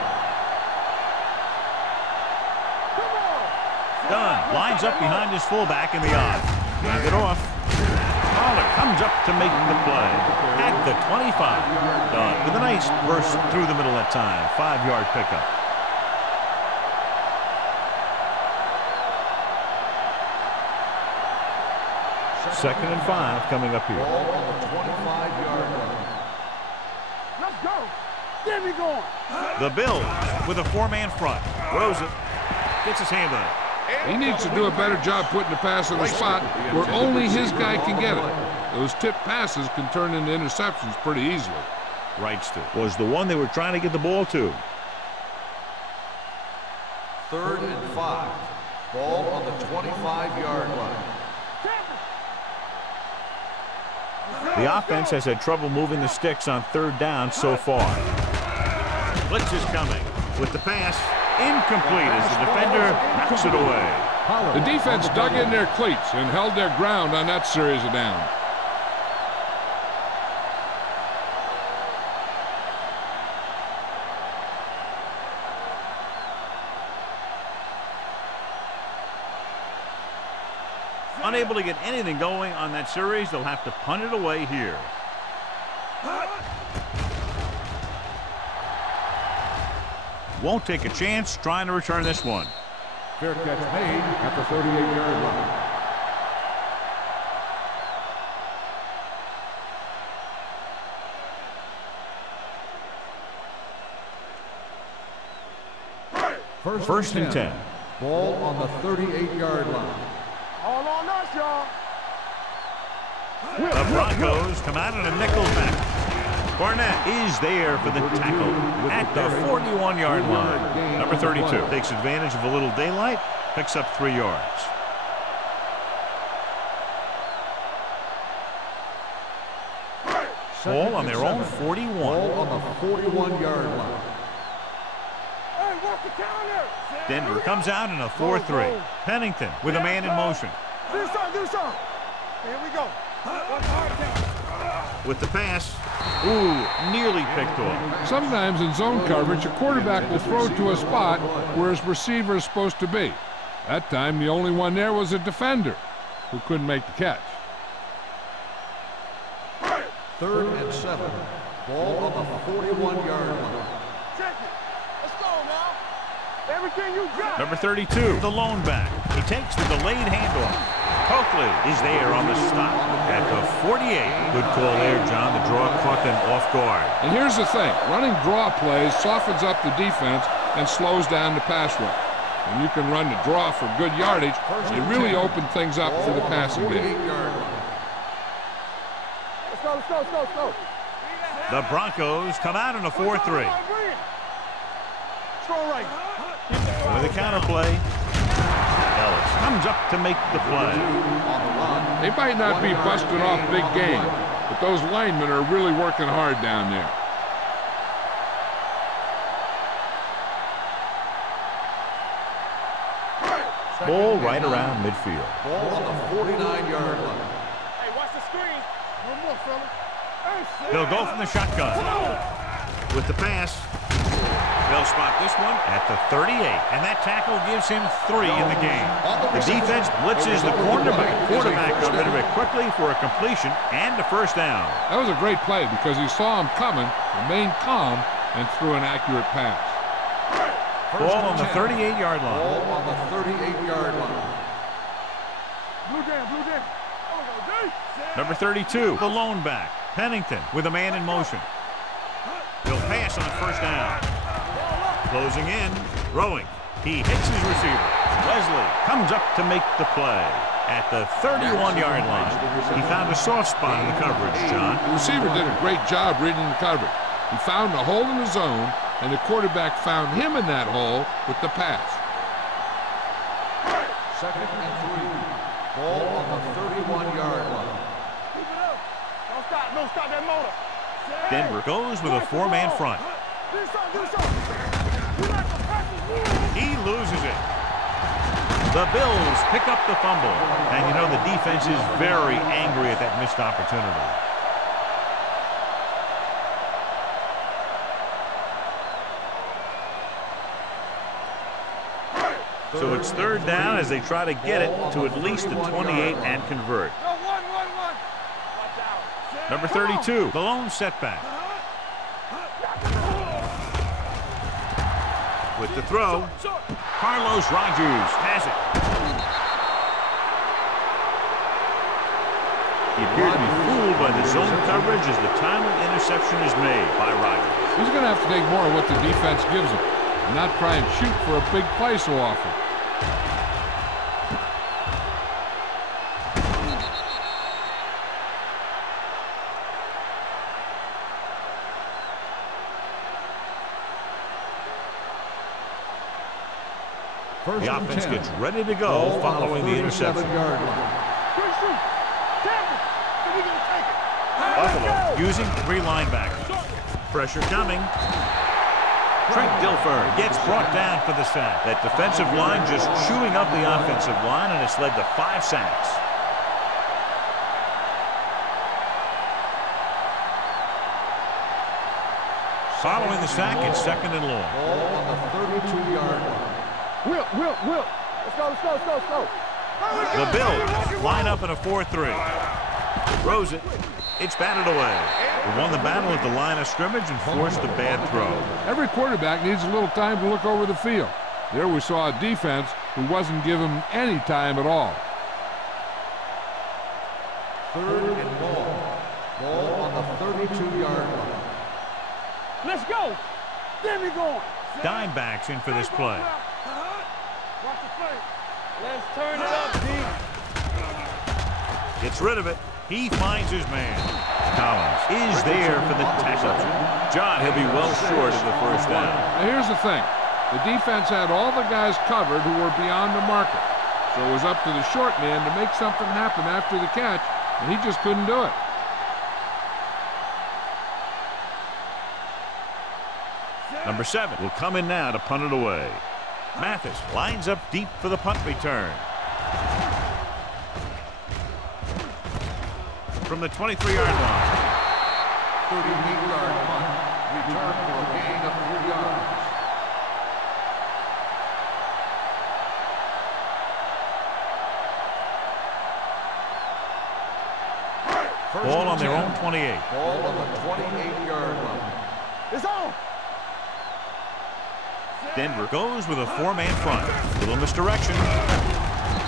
Dunn lines up behind his fullback in the odd. Hands it off. Pollard comes up to make the play at the 25. Dunn with a nice burst through the middle that time. 5-yard pickup. Second and 5 coming up here. Ball on the 25-yard line. Let's go. Get me going. The Bills with a 4-man front. Throws it. Gets his hand on it. He needs to do a better job putting the pass in a spot where only his guy can get it. Those tip passes can turn into interceptions pretty easily. Wrightston was the one they were trying to get the ball to. 3rd and 5. Ball on the 25-yard line. The offense has had trouble moving the sticks on 3rd down so far. Blitz is coming with the pass. Incomplete as the defender knocks it away. The defense dug in their cleats and held their ground on that series of downs. Unable to get anything going on that series, they'll have to punt it away here. Won't take a chance trying to return this one. Fair catch made at the 38-yard line. First and 10. Ball on the 38-yard line. All on us, y'all. The Broncos come out in a nickel back. Barnett is there for the tackle at the 41-yard line. Number 32 takes advantage of a little daylight, picks up 3 yards. Ball on their own 41. Ball on the 41-yard line. Hey, what's the counter? Denver comes out in a 4-3. Pennington with a man in motion. Do something. Here we go. With the pass. Ooh, nearly picked off. Sometimes in zone coverage, a quarterback will throw to a spot where his receiver is supposed to be. That time, the only one there was a defender who couldn't make the catch. 3rd and 7. Ball on the 41-yard line. Check it. Let's go now. Everything you got. Number 32, the lone back. He takes the delayed handoff. Coakley is there on the stop at the 48. Good call there, John. The draw caught them off guard. And here's the thing. Running draw plays softens up the defense and slows down the pass rush. When you can run the draw for good yardage, you really open things up for the passing game. Let's go. The Broncos come out in a 4-3. Throw right. With a counter play, Ellis comes up to make the play. They might not be busting off big game, but those linemen are really working hard down there. Ball right around midfield. Ball on the 49-yard line. Hey, watch the screen. One more, fella. Hey, They'll go from the shotgun. With the pass. They'll spot this one at the 38, and that tackle gives him 3 in the game. The defense blitzes the quarterback. Quarterback got rid of it quickly for a completion and a first down. That was a great play because he saw him coming, remained calm, and threw an accurate pass. Ball on the 38-yard line. Ball on the 38-yard line. Blue jam, blue jam. Number 32, the lone back, Pennington, with a man in motion. He'll pass on first down. Closing in, throwing. He hits his receiver. Wesley comes up to make the play. At the 31-yard line, he found a soft spot in the coverage, John. The receiver did a great job reading the coverage. He found a hole in the zone, and the quarterback found him in that hole with the pass. 2nd and 3. Ball on the 31-yard line. Keep it up. Don't stop that motor. Denver goes with a 4-man front. Do something. You like a practice move. He loses it. The Bills pick up the fumble. And you know the defense is very angry at that missed opportunity. So it's 3rd down as they try to get it to at least the 28 and convert. Go, one. Number 32, the lone setback. With the throw, Carlos Rogers has it. He appeared to be fooled by the zone coverage as the timely interception is made by Rogers. He's going to have to take more of what the defense gives him and not try and shoot for a big play so often. The offense gets ready to go following the interception. Buffalo using 3 linebackers. Pressure coming. Trent Dilfer gets brought down for the sack. That defensive line just chewing up the offensive line, and it's led to 5 sacks. Following the sack, it's 2nd and long. Ball on the 32-yard line. Will. Let's go. The Bills line up in a 4-3. Throws it. It's batted away. They won the battle at the line of scrimmage and forced a bad throw. Every quarterback needs a little time to look over the field. There we saw a defense who wasn't given any time at all. 3rd and long. Ball on the 32-yard line. Let's go. Get me going. Dime backs in for this play. Watch the play. Let's turn it up, D. Gets rid of it. He finds his man. Collins is there for the tackle. John, he'll be well short of the first down. Now here's the thing. The defense had all the guys covered who were beyond the marker. So it was up to the short man to make something happen after the catch, and he just couldn't do it. Number 7 will come in now to punt it away. Mathis lines up deep for the punt return. From the 23-yard line. 38-yard punt. Return for a gain of 3 yards. Ball on their own 28. Ball on the 28-yard line. It's on. Denver goes with a 4-man front. Little misdirection.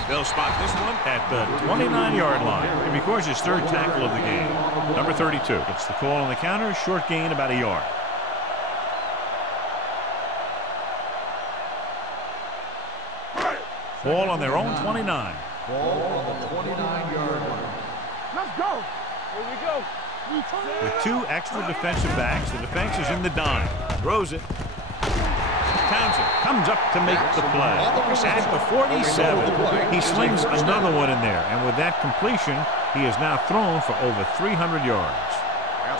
They'll spot this one at the 29-yard line. And because his 3rd tackle of the game. Number 32 gets the call on the counter. Short gain about a yard. Ball on their own 29. Ball on the 29-yard line. Let's go. Here we go. With 2 extra defensive backs, the defense is in the dime. Throws it. Townsend comes up to make the play. At the 47, he slings another one in there. And with that completion, he has now thrown for over 300 yards.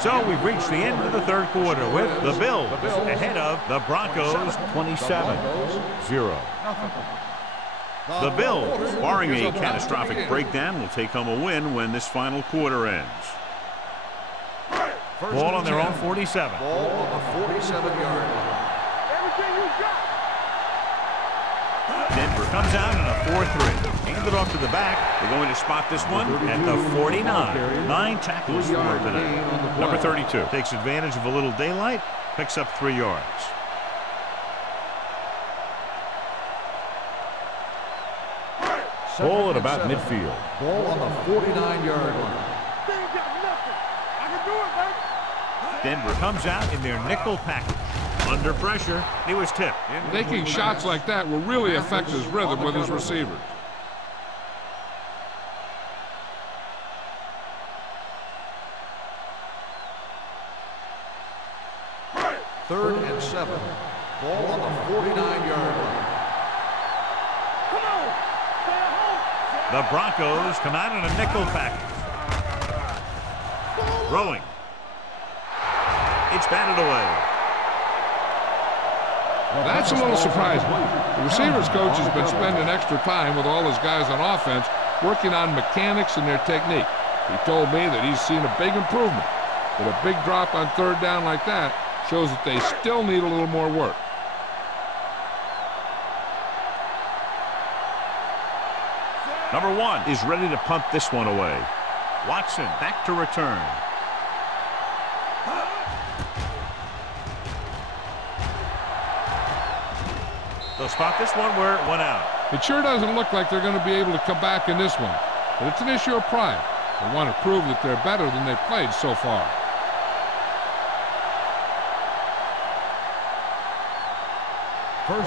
So we've reached the end of the 3rd quarter with the Bills ahead of the Broncos 27-0. The Bills, barring a catastrophic breakdown, will take home a win when this final quarter ends. Ball on their own 47. Ball on the 47-yard line. Denver comes out in a 4-3. Handed off to the back. They're going to spot this one at the 49. 9 tackles for him today. Number 32 takes advantage of a little daylight, picks up 3 yards. Ball at about midfield. Ball on the 49-yard line. They ain't got nothing. I can do it, baby. Denver comes out in their nickel package. Under pressure, he was tipped. Taking shots like that will really affect his rhythm with his receivers. Third and 7. Ball on the 49-yard line. Come on. Stay at home. The Broncos come out in a nickel package. Throwing. It's batted away. That's a little surprising. The receivers coach has been spending extra time with all his guys on offense working on mechanics and their technique. He told me that he's seen a big improvement. But a big drop on third down like that shows that they still need a little more work. Number 1 is ready to punt this one away. Watson back to return. They'll spot this one where it went out. It sure doesn't look like they're going to be able to come back in this one. But it's an issue of pride. They want to prove that they're better than they've played so far.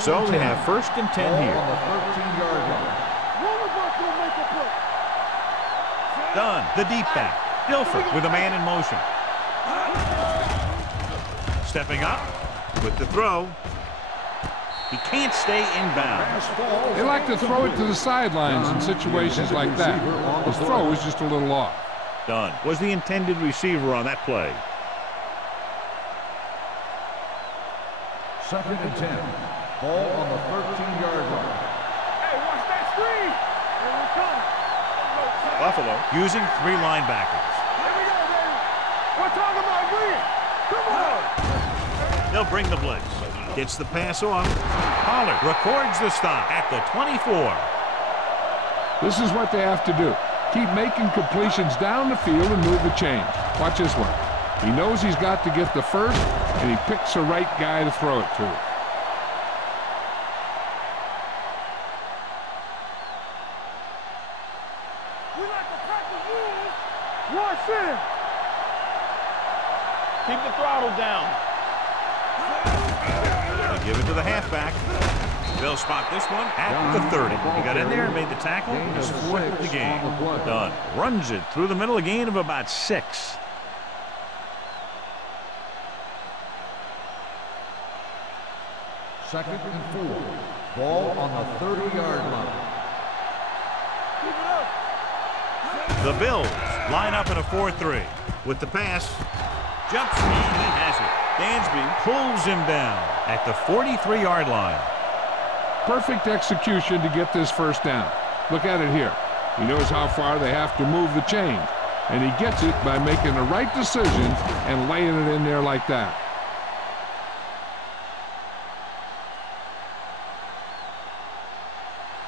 So they have 1st and 10 here. On the 13-yard line. Rollerbuck's gonna make a play. Done. The deep back. Dilfer with a man in motion. Stepping up with the throw. He can't stay inbound. They like to throw it to the sidelines in situations like that. His throw is just a little off. Done was the intended receiver on that play. 2nd and 10. Ball on the 13-yard line. Hey, watch that screen. Here we come. Buffalo using 3 linebackers. Here we go, baby. We're talking about win. Come on. They'll bring the blitz. Gets the pass off. Pollard records the stop at the 24. This is what they have to do. Keep making completions down the field and move the chains. Watch this one. He knows he's got to get the first, and he picks the right guy to throw it to. We like to practice rules. Watch it. Keep the throttle down. They give it to the halfback. They'll spot this one at the 30. He got in there and made the tackle. His 4th of the game. Done. Runs it through the middle, a gain of about 6. Second and 4. Ball on the 30-yard line. The Bills line up in a 4-3. With the pass, jumps, and he has it. Dansby pulls him down at the 43-yard line. Perfect execution to get this first down. Look at it here. He knows how far they have to move the chains, and he gets it by making the right decisions and laying it in there like that.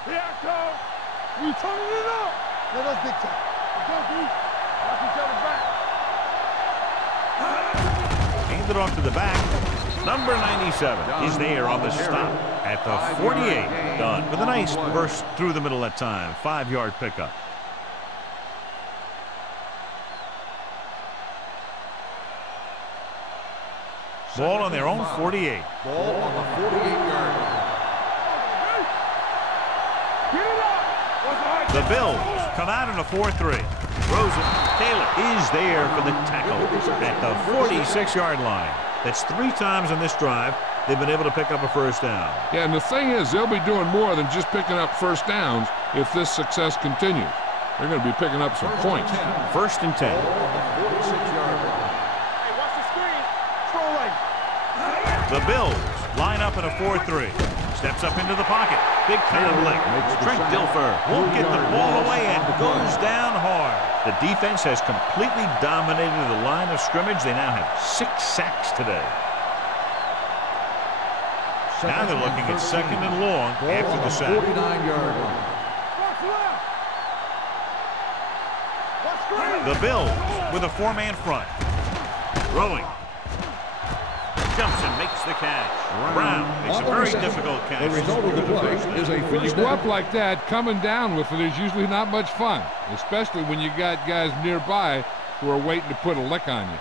Here I come. You turning it up. Yeah, that's big time. Let's go, dude. Watch each other back. Handed off to the back. Number 97 is there on the stop at the 48. Done with a nice burst through the middle that time. 5-yard pickup. Ball on their own 48. Ball on the 48-yard line. Get it up. The Bills come out in a 4-3. Rosen Taylor is there for the tackle at the 46-yard line. That's 3 times on this drive they've been able to pick up a first down. Yeah, and the thing is, they'll be doing more than just picking up first downs if this success continues. They're going to be picking up some points. 1st and 10. Ball on the 46-yard line. Hey, watch the screen. Throw right. The Bills line up in a 4-3. Steps up into the pocket. Big kind of lick. Trent Dilfer won't get the ball away and goes down hard. The defense has completely dominated the line of scrimmage. They now have 6 sacks today. Now they're looking at 2nd and long after the sack. 49-yard line. The Bills with a 4-man front. Throwing. Jumps and makes the catch. Brown makes a very difficult catch. The result of the play is a When you first go down. up like that, coming down with it is usually not much fun, especially when you got guys nearby who are waiting to put a lick on you.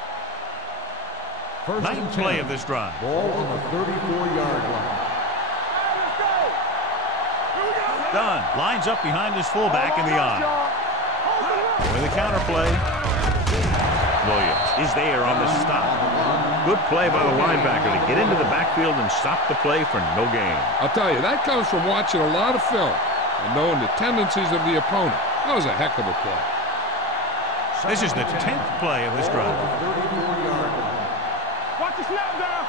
First and Ninth 10. play of this drive. Ball on the 34-yard line. Dunn lines up behind his fullback in the eye. With a counter play. Williams is there on the stop. Good play by the linebacker to get into the backfield and stop the play for no gain. I'll tell you, that comes from watching a lot of film and knowing the tendencies of the opponent. That was a heck of a play. This is the 10th play of this drive. 34-yard line. Watch the snap down.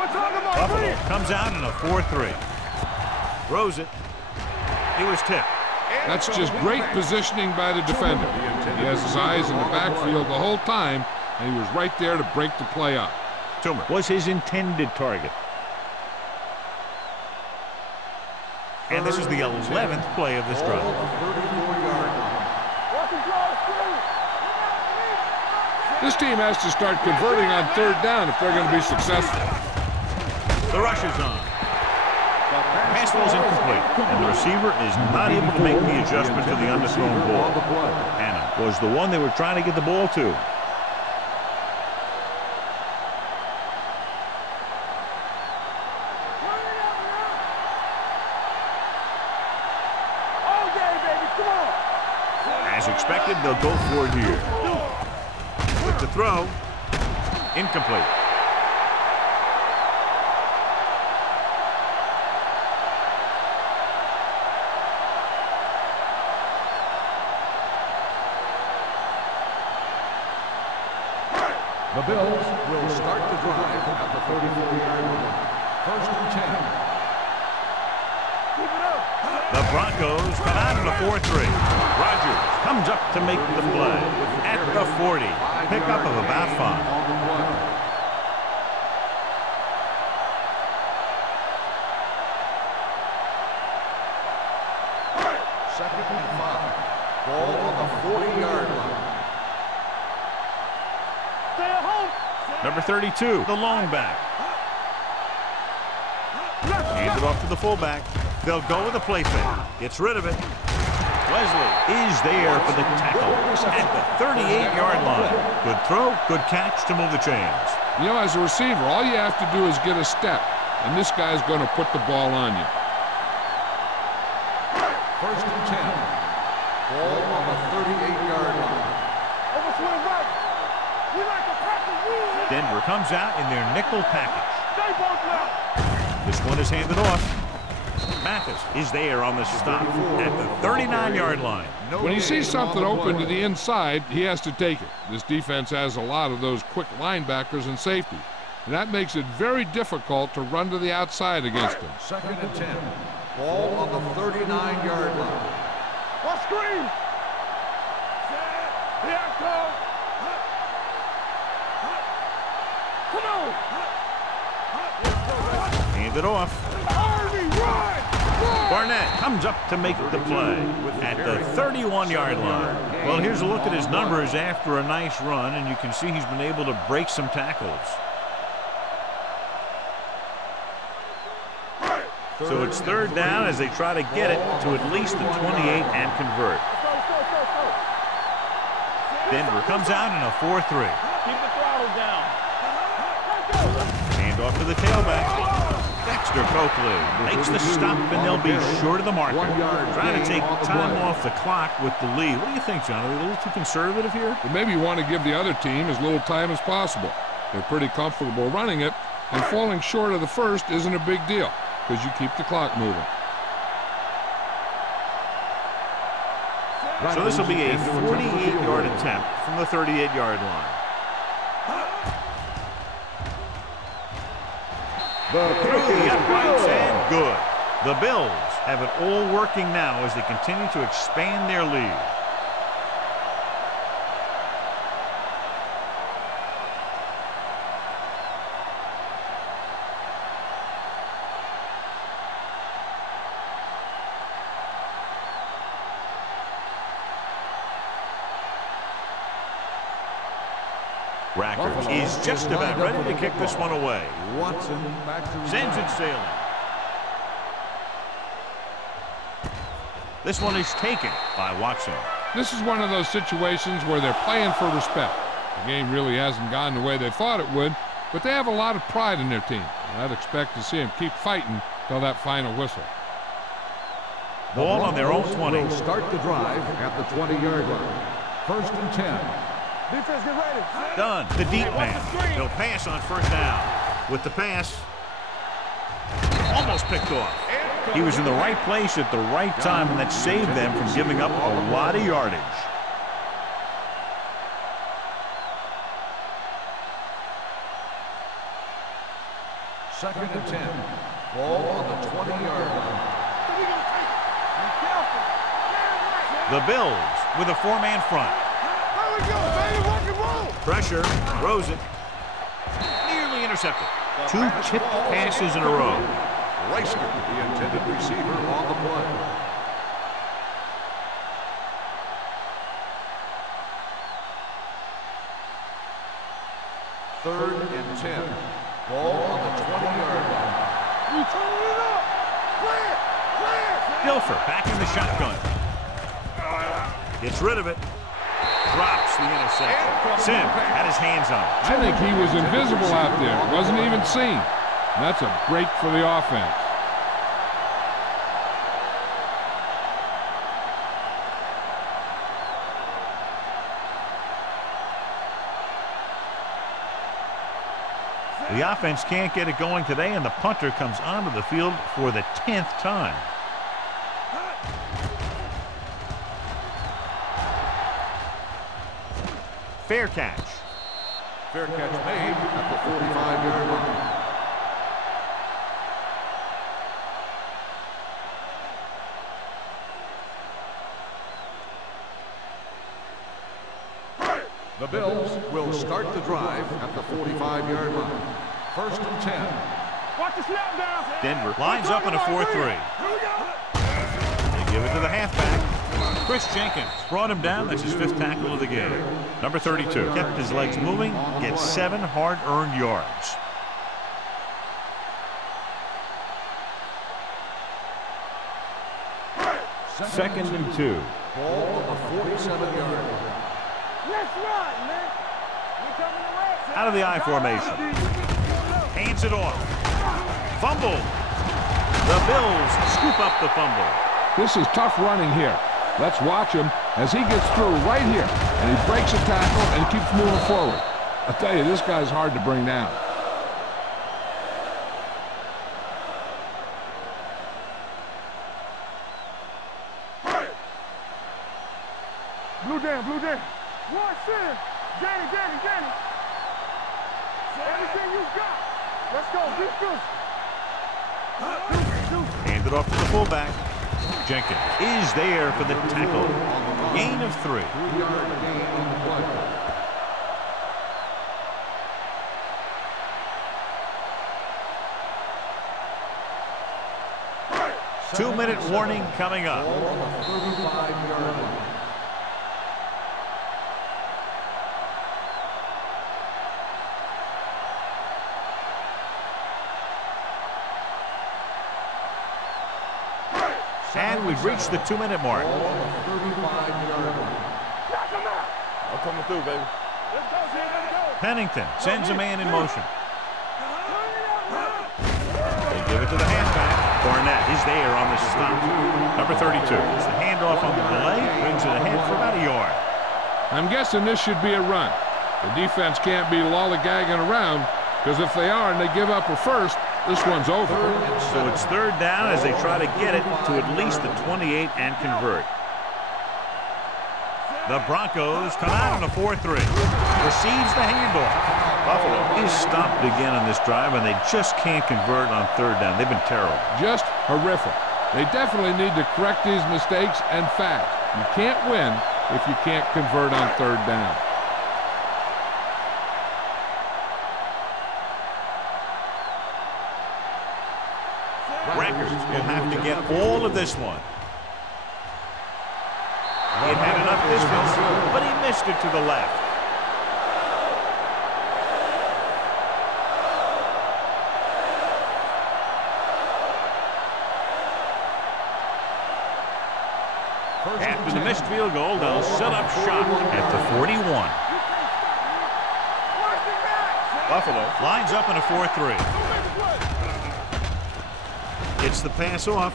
We're talking about Buffalo comes out in a 4-3. Throws it. He was tipped. That's just great positioning by the defender. He has his eyes in the backfield the whole time, and he was right there to break the play up. Toomer was his intended target. And this is the 11th play of this drive. 34-yard line. This team has to start converting on 3rd down if they're going to be successful. The rush is on. Pass ball's incomplete, and the receiver is not able to make the adjustment to the underthrown ball. Hannah was the one they were trying to get the ball to. As expected, they'll go for it here. With the throw, incomplete. The Bills will start the drive at the 34-yard line. First and 10. The Broncos come out in a 4-3. Rodgers comes up to make the play at the 40. Pickup of about 5. On the play. Second and 5. Ball on the 40-yard line. Number 32, the long back. Hands it off to the fullback. They'll go with a play fake. Gets rid of it. Wesley is there for the tackle at the 38-yard line. Good throw, good catch to move the chains. You know, as a receiver, all you have to do is get a step, and this guy's going to put the ball on you. First and 10. Ball on the 38-yard line. Overswing right. We like to practice rules. Denver comes out in their nickel package. Stay both left. This one is handed off. Mathis is there on the stop at the 39-yard line. When he sees something open to the inside, he has to take it. This defense has a lot of those quick linebackers and safety, and that makes it very difficult to run to the outside against them. Second and 10. Ball on the 39-yard line. What screen? Here I come. Come on. Hand it off. Harvey, run. Barnett comes up to make the play at the 31-yard line. Well, here's a look at his numbers after a nice run, and you can see he's been able to break some tackles. So it's 3rd down as they try to get it to at least the 28 and convert. Denver comes out in a 4-3. Keep the throttle down. Hand off to the tailback. Dexter Coakley makes the stop, and they'll be short of the marker. 1 yard Trying to gain take on the time play. off the clock with the lead. What do you think, John? Are they a little too conservative here? But maybe you want to give the other team as little time as possible. They're pretty comfortable running it, and falling short of the first isn't a big deal because you keep the clock moving. So this will be a 48-yard attempt from the 38-yard line. Through the uprights and good. The Bills have it all working now as they continue to expand their lead. Rackers is just about ready to kick this one away. Watson back to Sends it sailing. This one is taken by Watson. This is one of those situations where they're playing for respect. The game really hasn't gone the way they thought it would, but they have a lot of pride in their team. And I'd expect to see them keep fighting till that final whistle. Ball on their own 20. Will start the drive at the 20-yard line. 1st and 10. Defense, get ready. Done. The deep man. He'll pass on 1st down. With the pass, almost picked off. He was in the right place at the right time, and that saved them from giving up a lot of yardage. Second and 10. Ball on the 20-yard line. The Bills with a 4-man front. There we go, baby. Rock and roll. Pressure. Throws it. Nearly intercepted. 2 tipped passes in a row. Reisker, the intended receiver, on the play. Third and 10. Ball on the 20-yard line. You turning it up. Clear. Dilfer back in the shotgun. Gets rid of it. Drops the interception. Sim had his hands on it. I think he was invisible out there. Wasn't even seen. That's a break for the offense. The offense can't get it going today, and the punter comes onto the field for the 10th time. Fair catch. Fair catch made at the 45-yard line. The Bills will start the drive at the 45-yard line. 1st and 10. Watch the snap down. Denver lines up in a 4-3. Here we go. They give it to the halfback. Chris Jenkins brought him down. That's his 5th tackle of the game. Number 32 kept his legs moving, gets 7 hard-earned yards. Second and 2. Ball on the 47-yard line. Let's run, man. We coming to rest. Out of the I formation. Hands it off. Fumble. The Bills scoop up the fumble. This is tough running here. Let's watch him as he gets through right here. And he breaks a tackle and keeps moving forward. I'll tell you, this guy's hard to bring down. Blue down. One center. Danny. Everything you got. Let's go. Defense. Hand it off to the fullback. Jenkins is there for the tackle. Gain of 3. 3-yard gain on the play. Two-minute warning coming up. Ball on the 35-yard line. And we've reached the 2-minute mark. Ball on the 35-yard line. I'm coming through, baby. Let's go. Pennington sends a man in motion. They give it to the halfback. Barnett is there on the stop. Number 32. It's the handoff on the delay. Brings it ahead for about a yard. I'm guessing this should be a run. The defense can't be lollygagging around, because if they are and they give up a first, this one's over. So it's 3rd down as they try to get it to at least the 28 and convert. The Broncos come out on a 4-3. Receives the handoff. Buffalo is stopped again on this drive, and they just can't convert on 3rd down. They've been terrible. Just horrific. They definitely need to correct these mistakes and fast. You can't win if you can't convert on 3rd down. Rackers will have to get all of this one. It had enough distance, but he missed it to the left. After the missed field goal, they'll set up shop at the 41. Buffalo Lines up in a 4-3. Gets the pass off.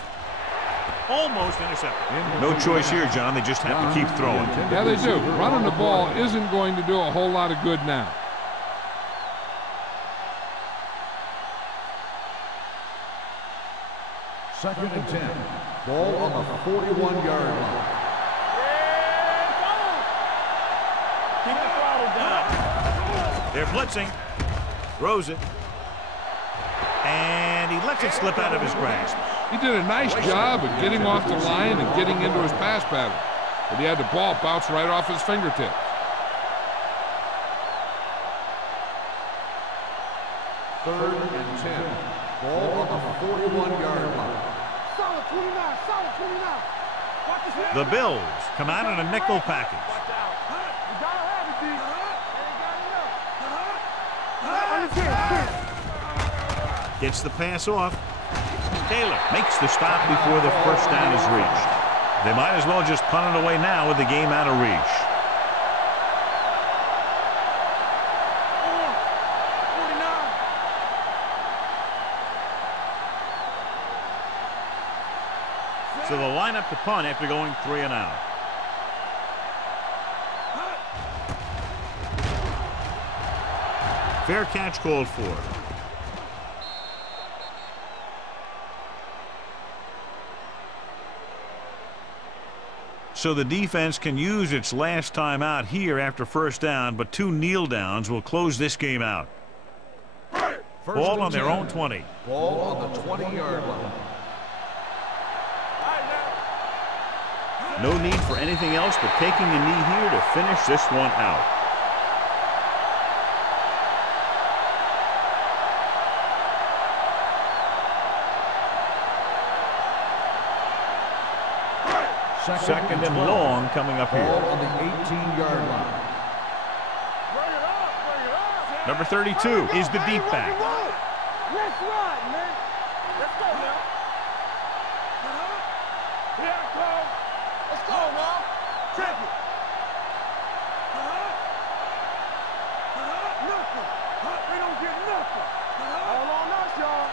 Almost intercepted. No choice here, John. They just have to keep throwing. Yeah, they do. Running the ball isn't going to do a whole lot of good now. Second and 10. Ball on the 41-yard line. keep the throttle down. They're blitzing. Throws it. And he lets it slip out of his grasp. He did a nice job of getting off the line and getting into his pass pattern. But he had the ball bounce right off his fingertips. Third and 10. Ball on the 41-yard line. Solid 29, solid 29. Watch this hit. The Bills come out in a nickel package. You gotta have it, D. Ain't got enough. Under 10, 10. Gets the pass off. Taylor makes the stop before the first down is reached. They might as well just punt it away now with the game out of reach. So they'll line up to punt after going 3 and out. Fair catch called for. So the defense can use its last time out here after first down, but 2 kneel downs will close this game out. Ball on their own 20. Ball on the 20-yard line. No need for anything else but taking a knee here to finish this one out. Second and long coming up Ball here. on the 18-yard line. Bring it up, bring it up. Number 32 is the deep back. Let's ride, man. Let's go now. Here I come. Let's go now. Check it. Nothing. We don't get nothing. All on us, y'all.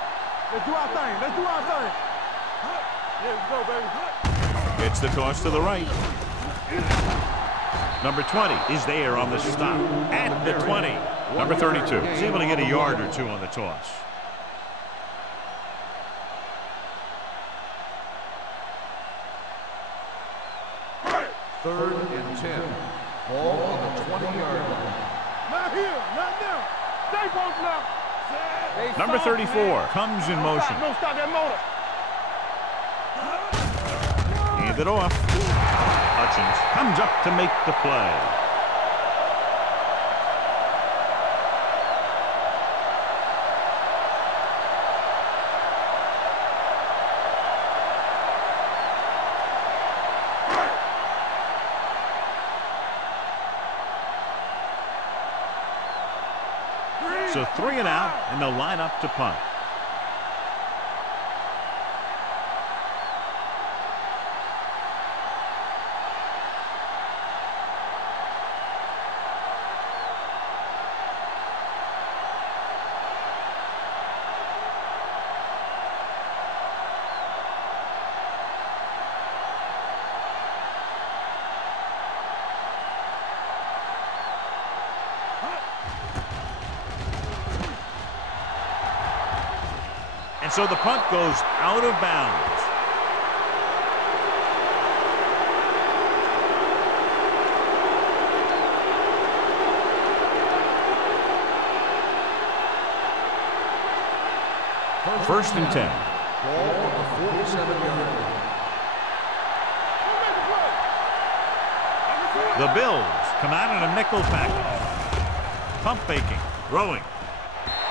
Let's do our thing. Let's do our thing. Yeah, let's go, baby. Gets the toss to the right. Number 20 is there on the stop at the 20. Number 32 is able to get a yard or 2 on the toss. Third and 10. Ball on the 20-yard line. Not here. Not now. Stay both now. Number 34 comes in motion. Don't stop that motor. Hand it off. Hutchins comes up to make the play. So 3 and out, and they'll line up to punt. And so the punt goes out of bounds. First and 10. Ball on the 47-yard line. The Bills come out in a nickel package. Pump faking, throwing.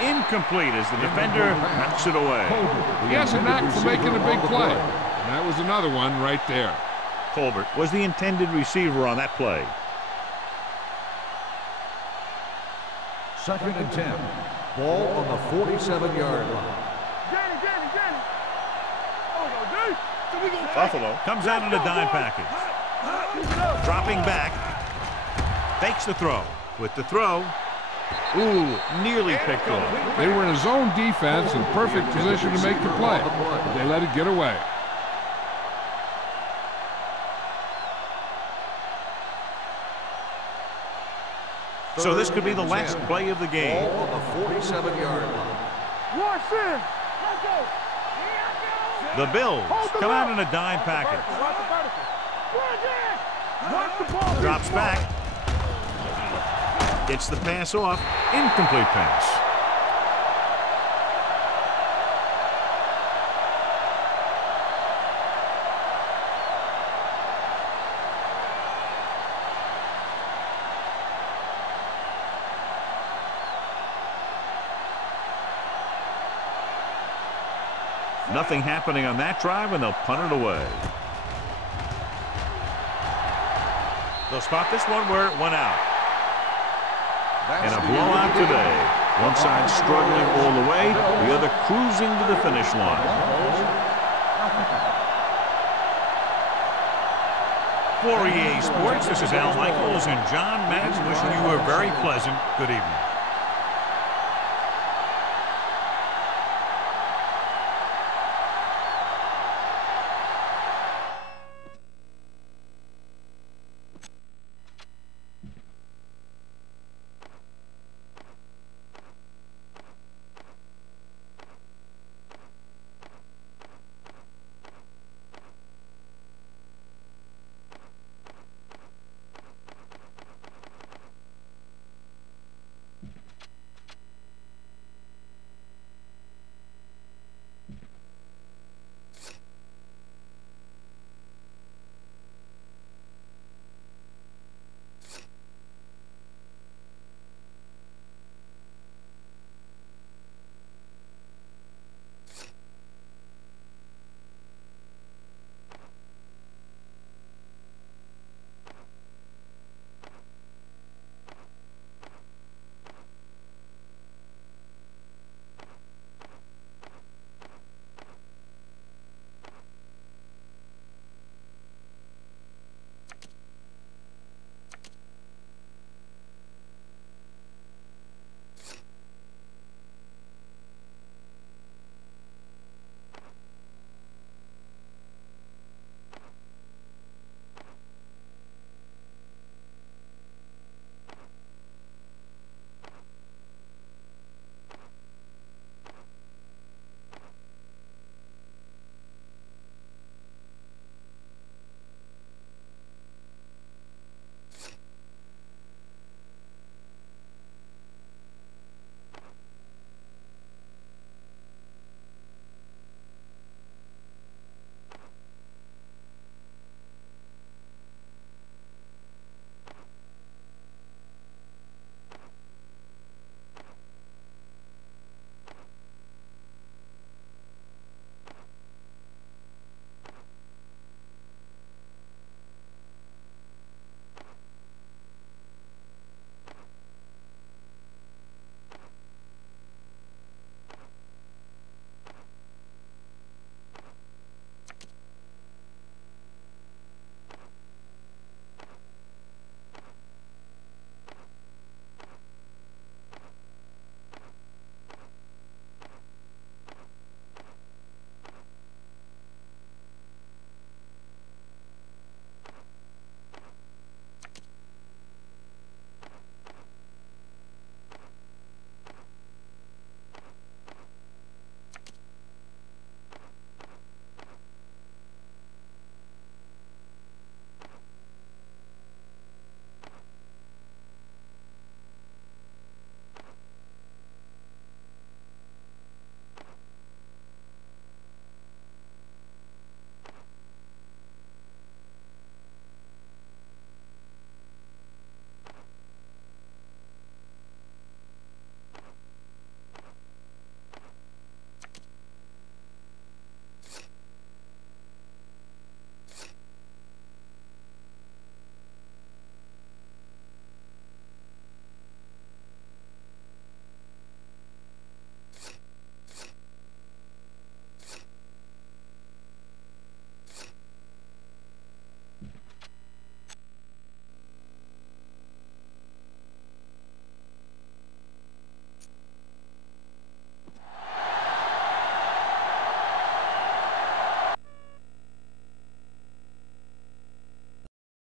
Incomplete as the defender knocks it away. He has a knack for making a big play. And that was another one right there. Colbert was the intended receiver on that play. Second and 10. Ball on the 47-yard line. Danny. Oh, no, D. So we gonna Buffalo Comes out in a dime package. Dropping back. Fakes the throw. With the throw. Ooh, nearly picked off. They were in a zone defense in perfect position to make the play. But they let it get away. So this could be the last play of the game. Ball on the 47-yard line. Watch this. The Bills come out in a dime package. Drops back. Gets the pass off. Incomplete pass. Nothing happening on that drive, and they'll punt it away. They'll spot this one where it went out. And a blowout today. One side struggling all the way, the other cruising to the finish line. For EA Sports, this is Al Michaels and John Madden wishing you a very pleasant good evening.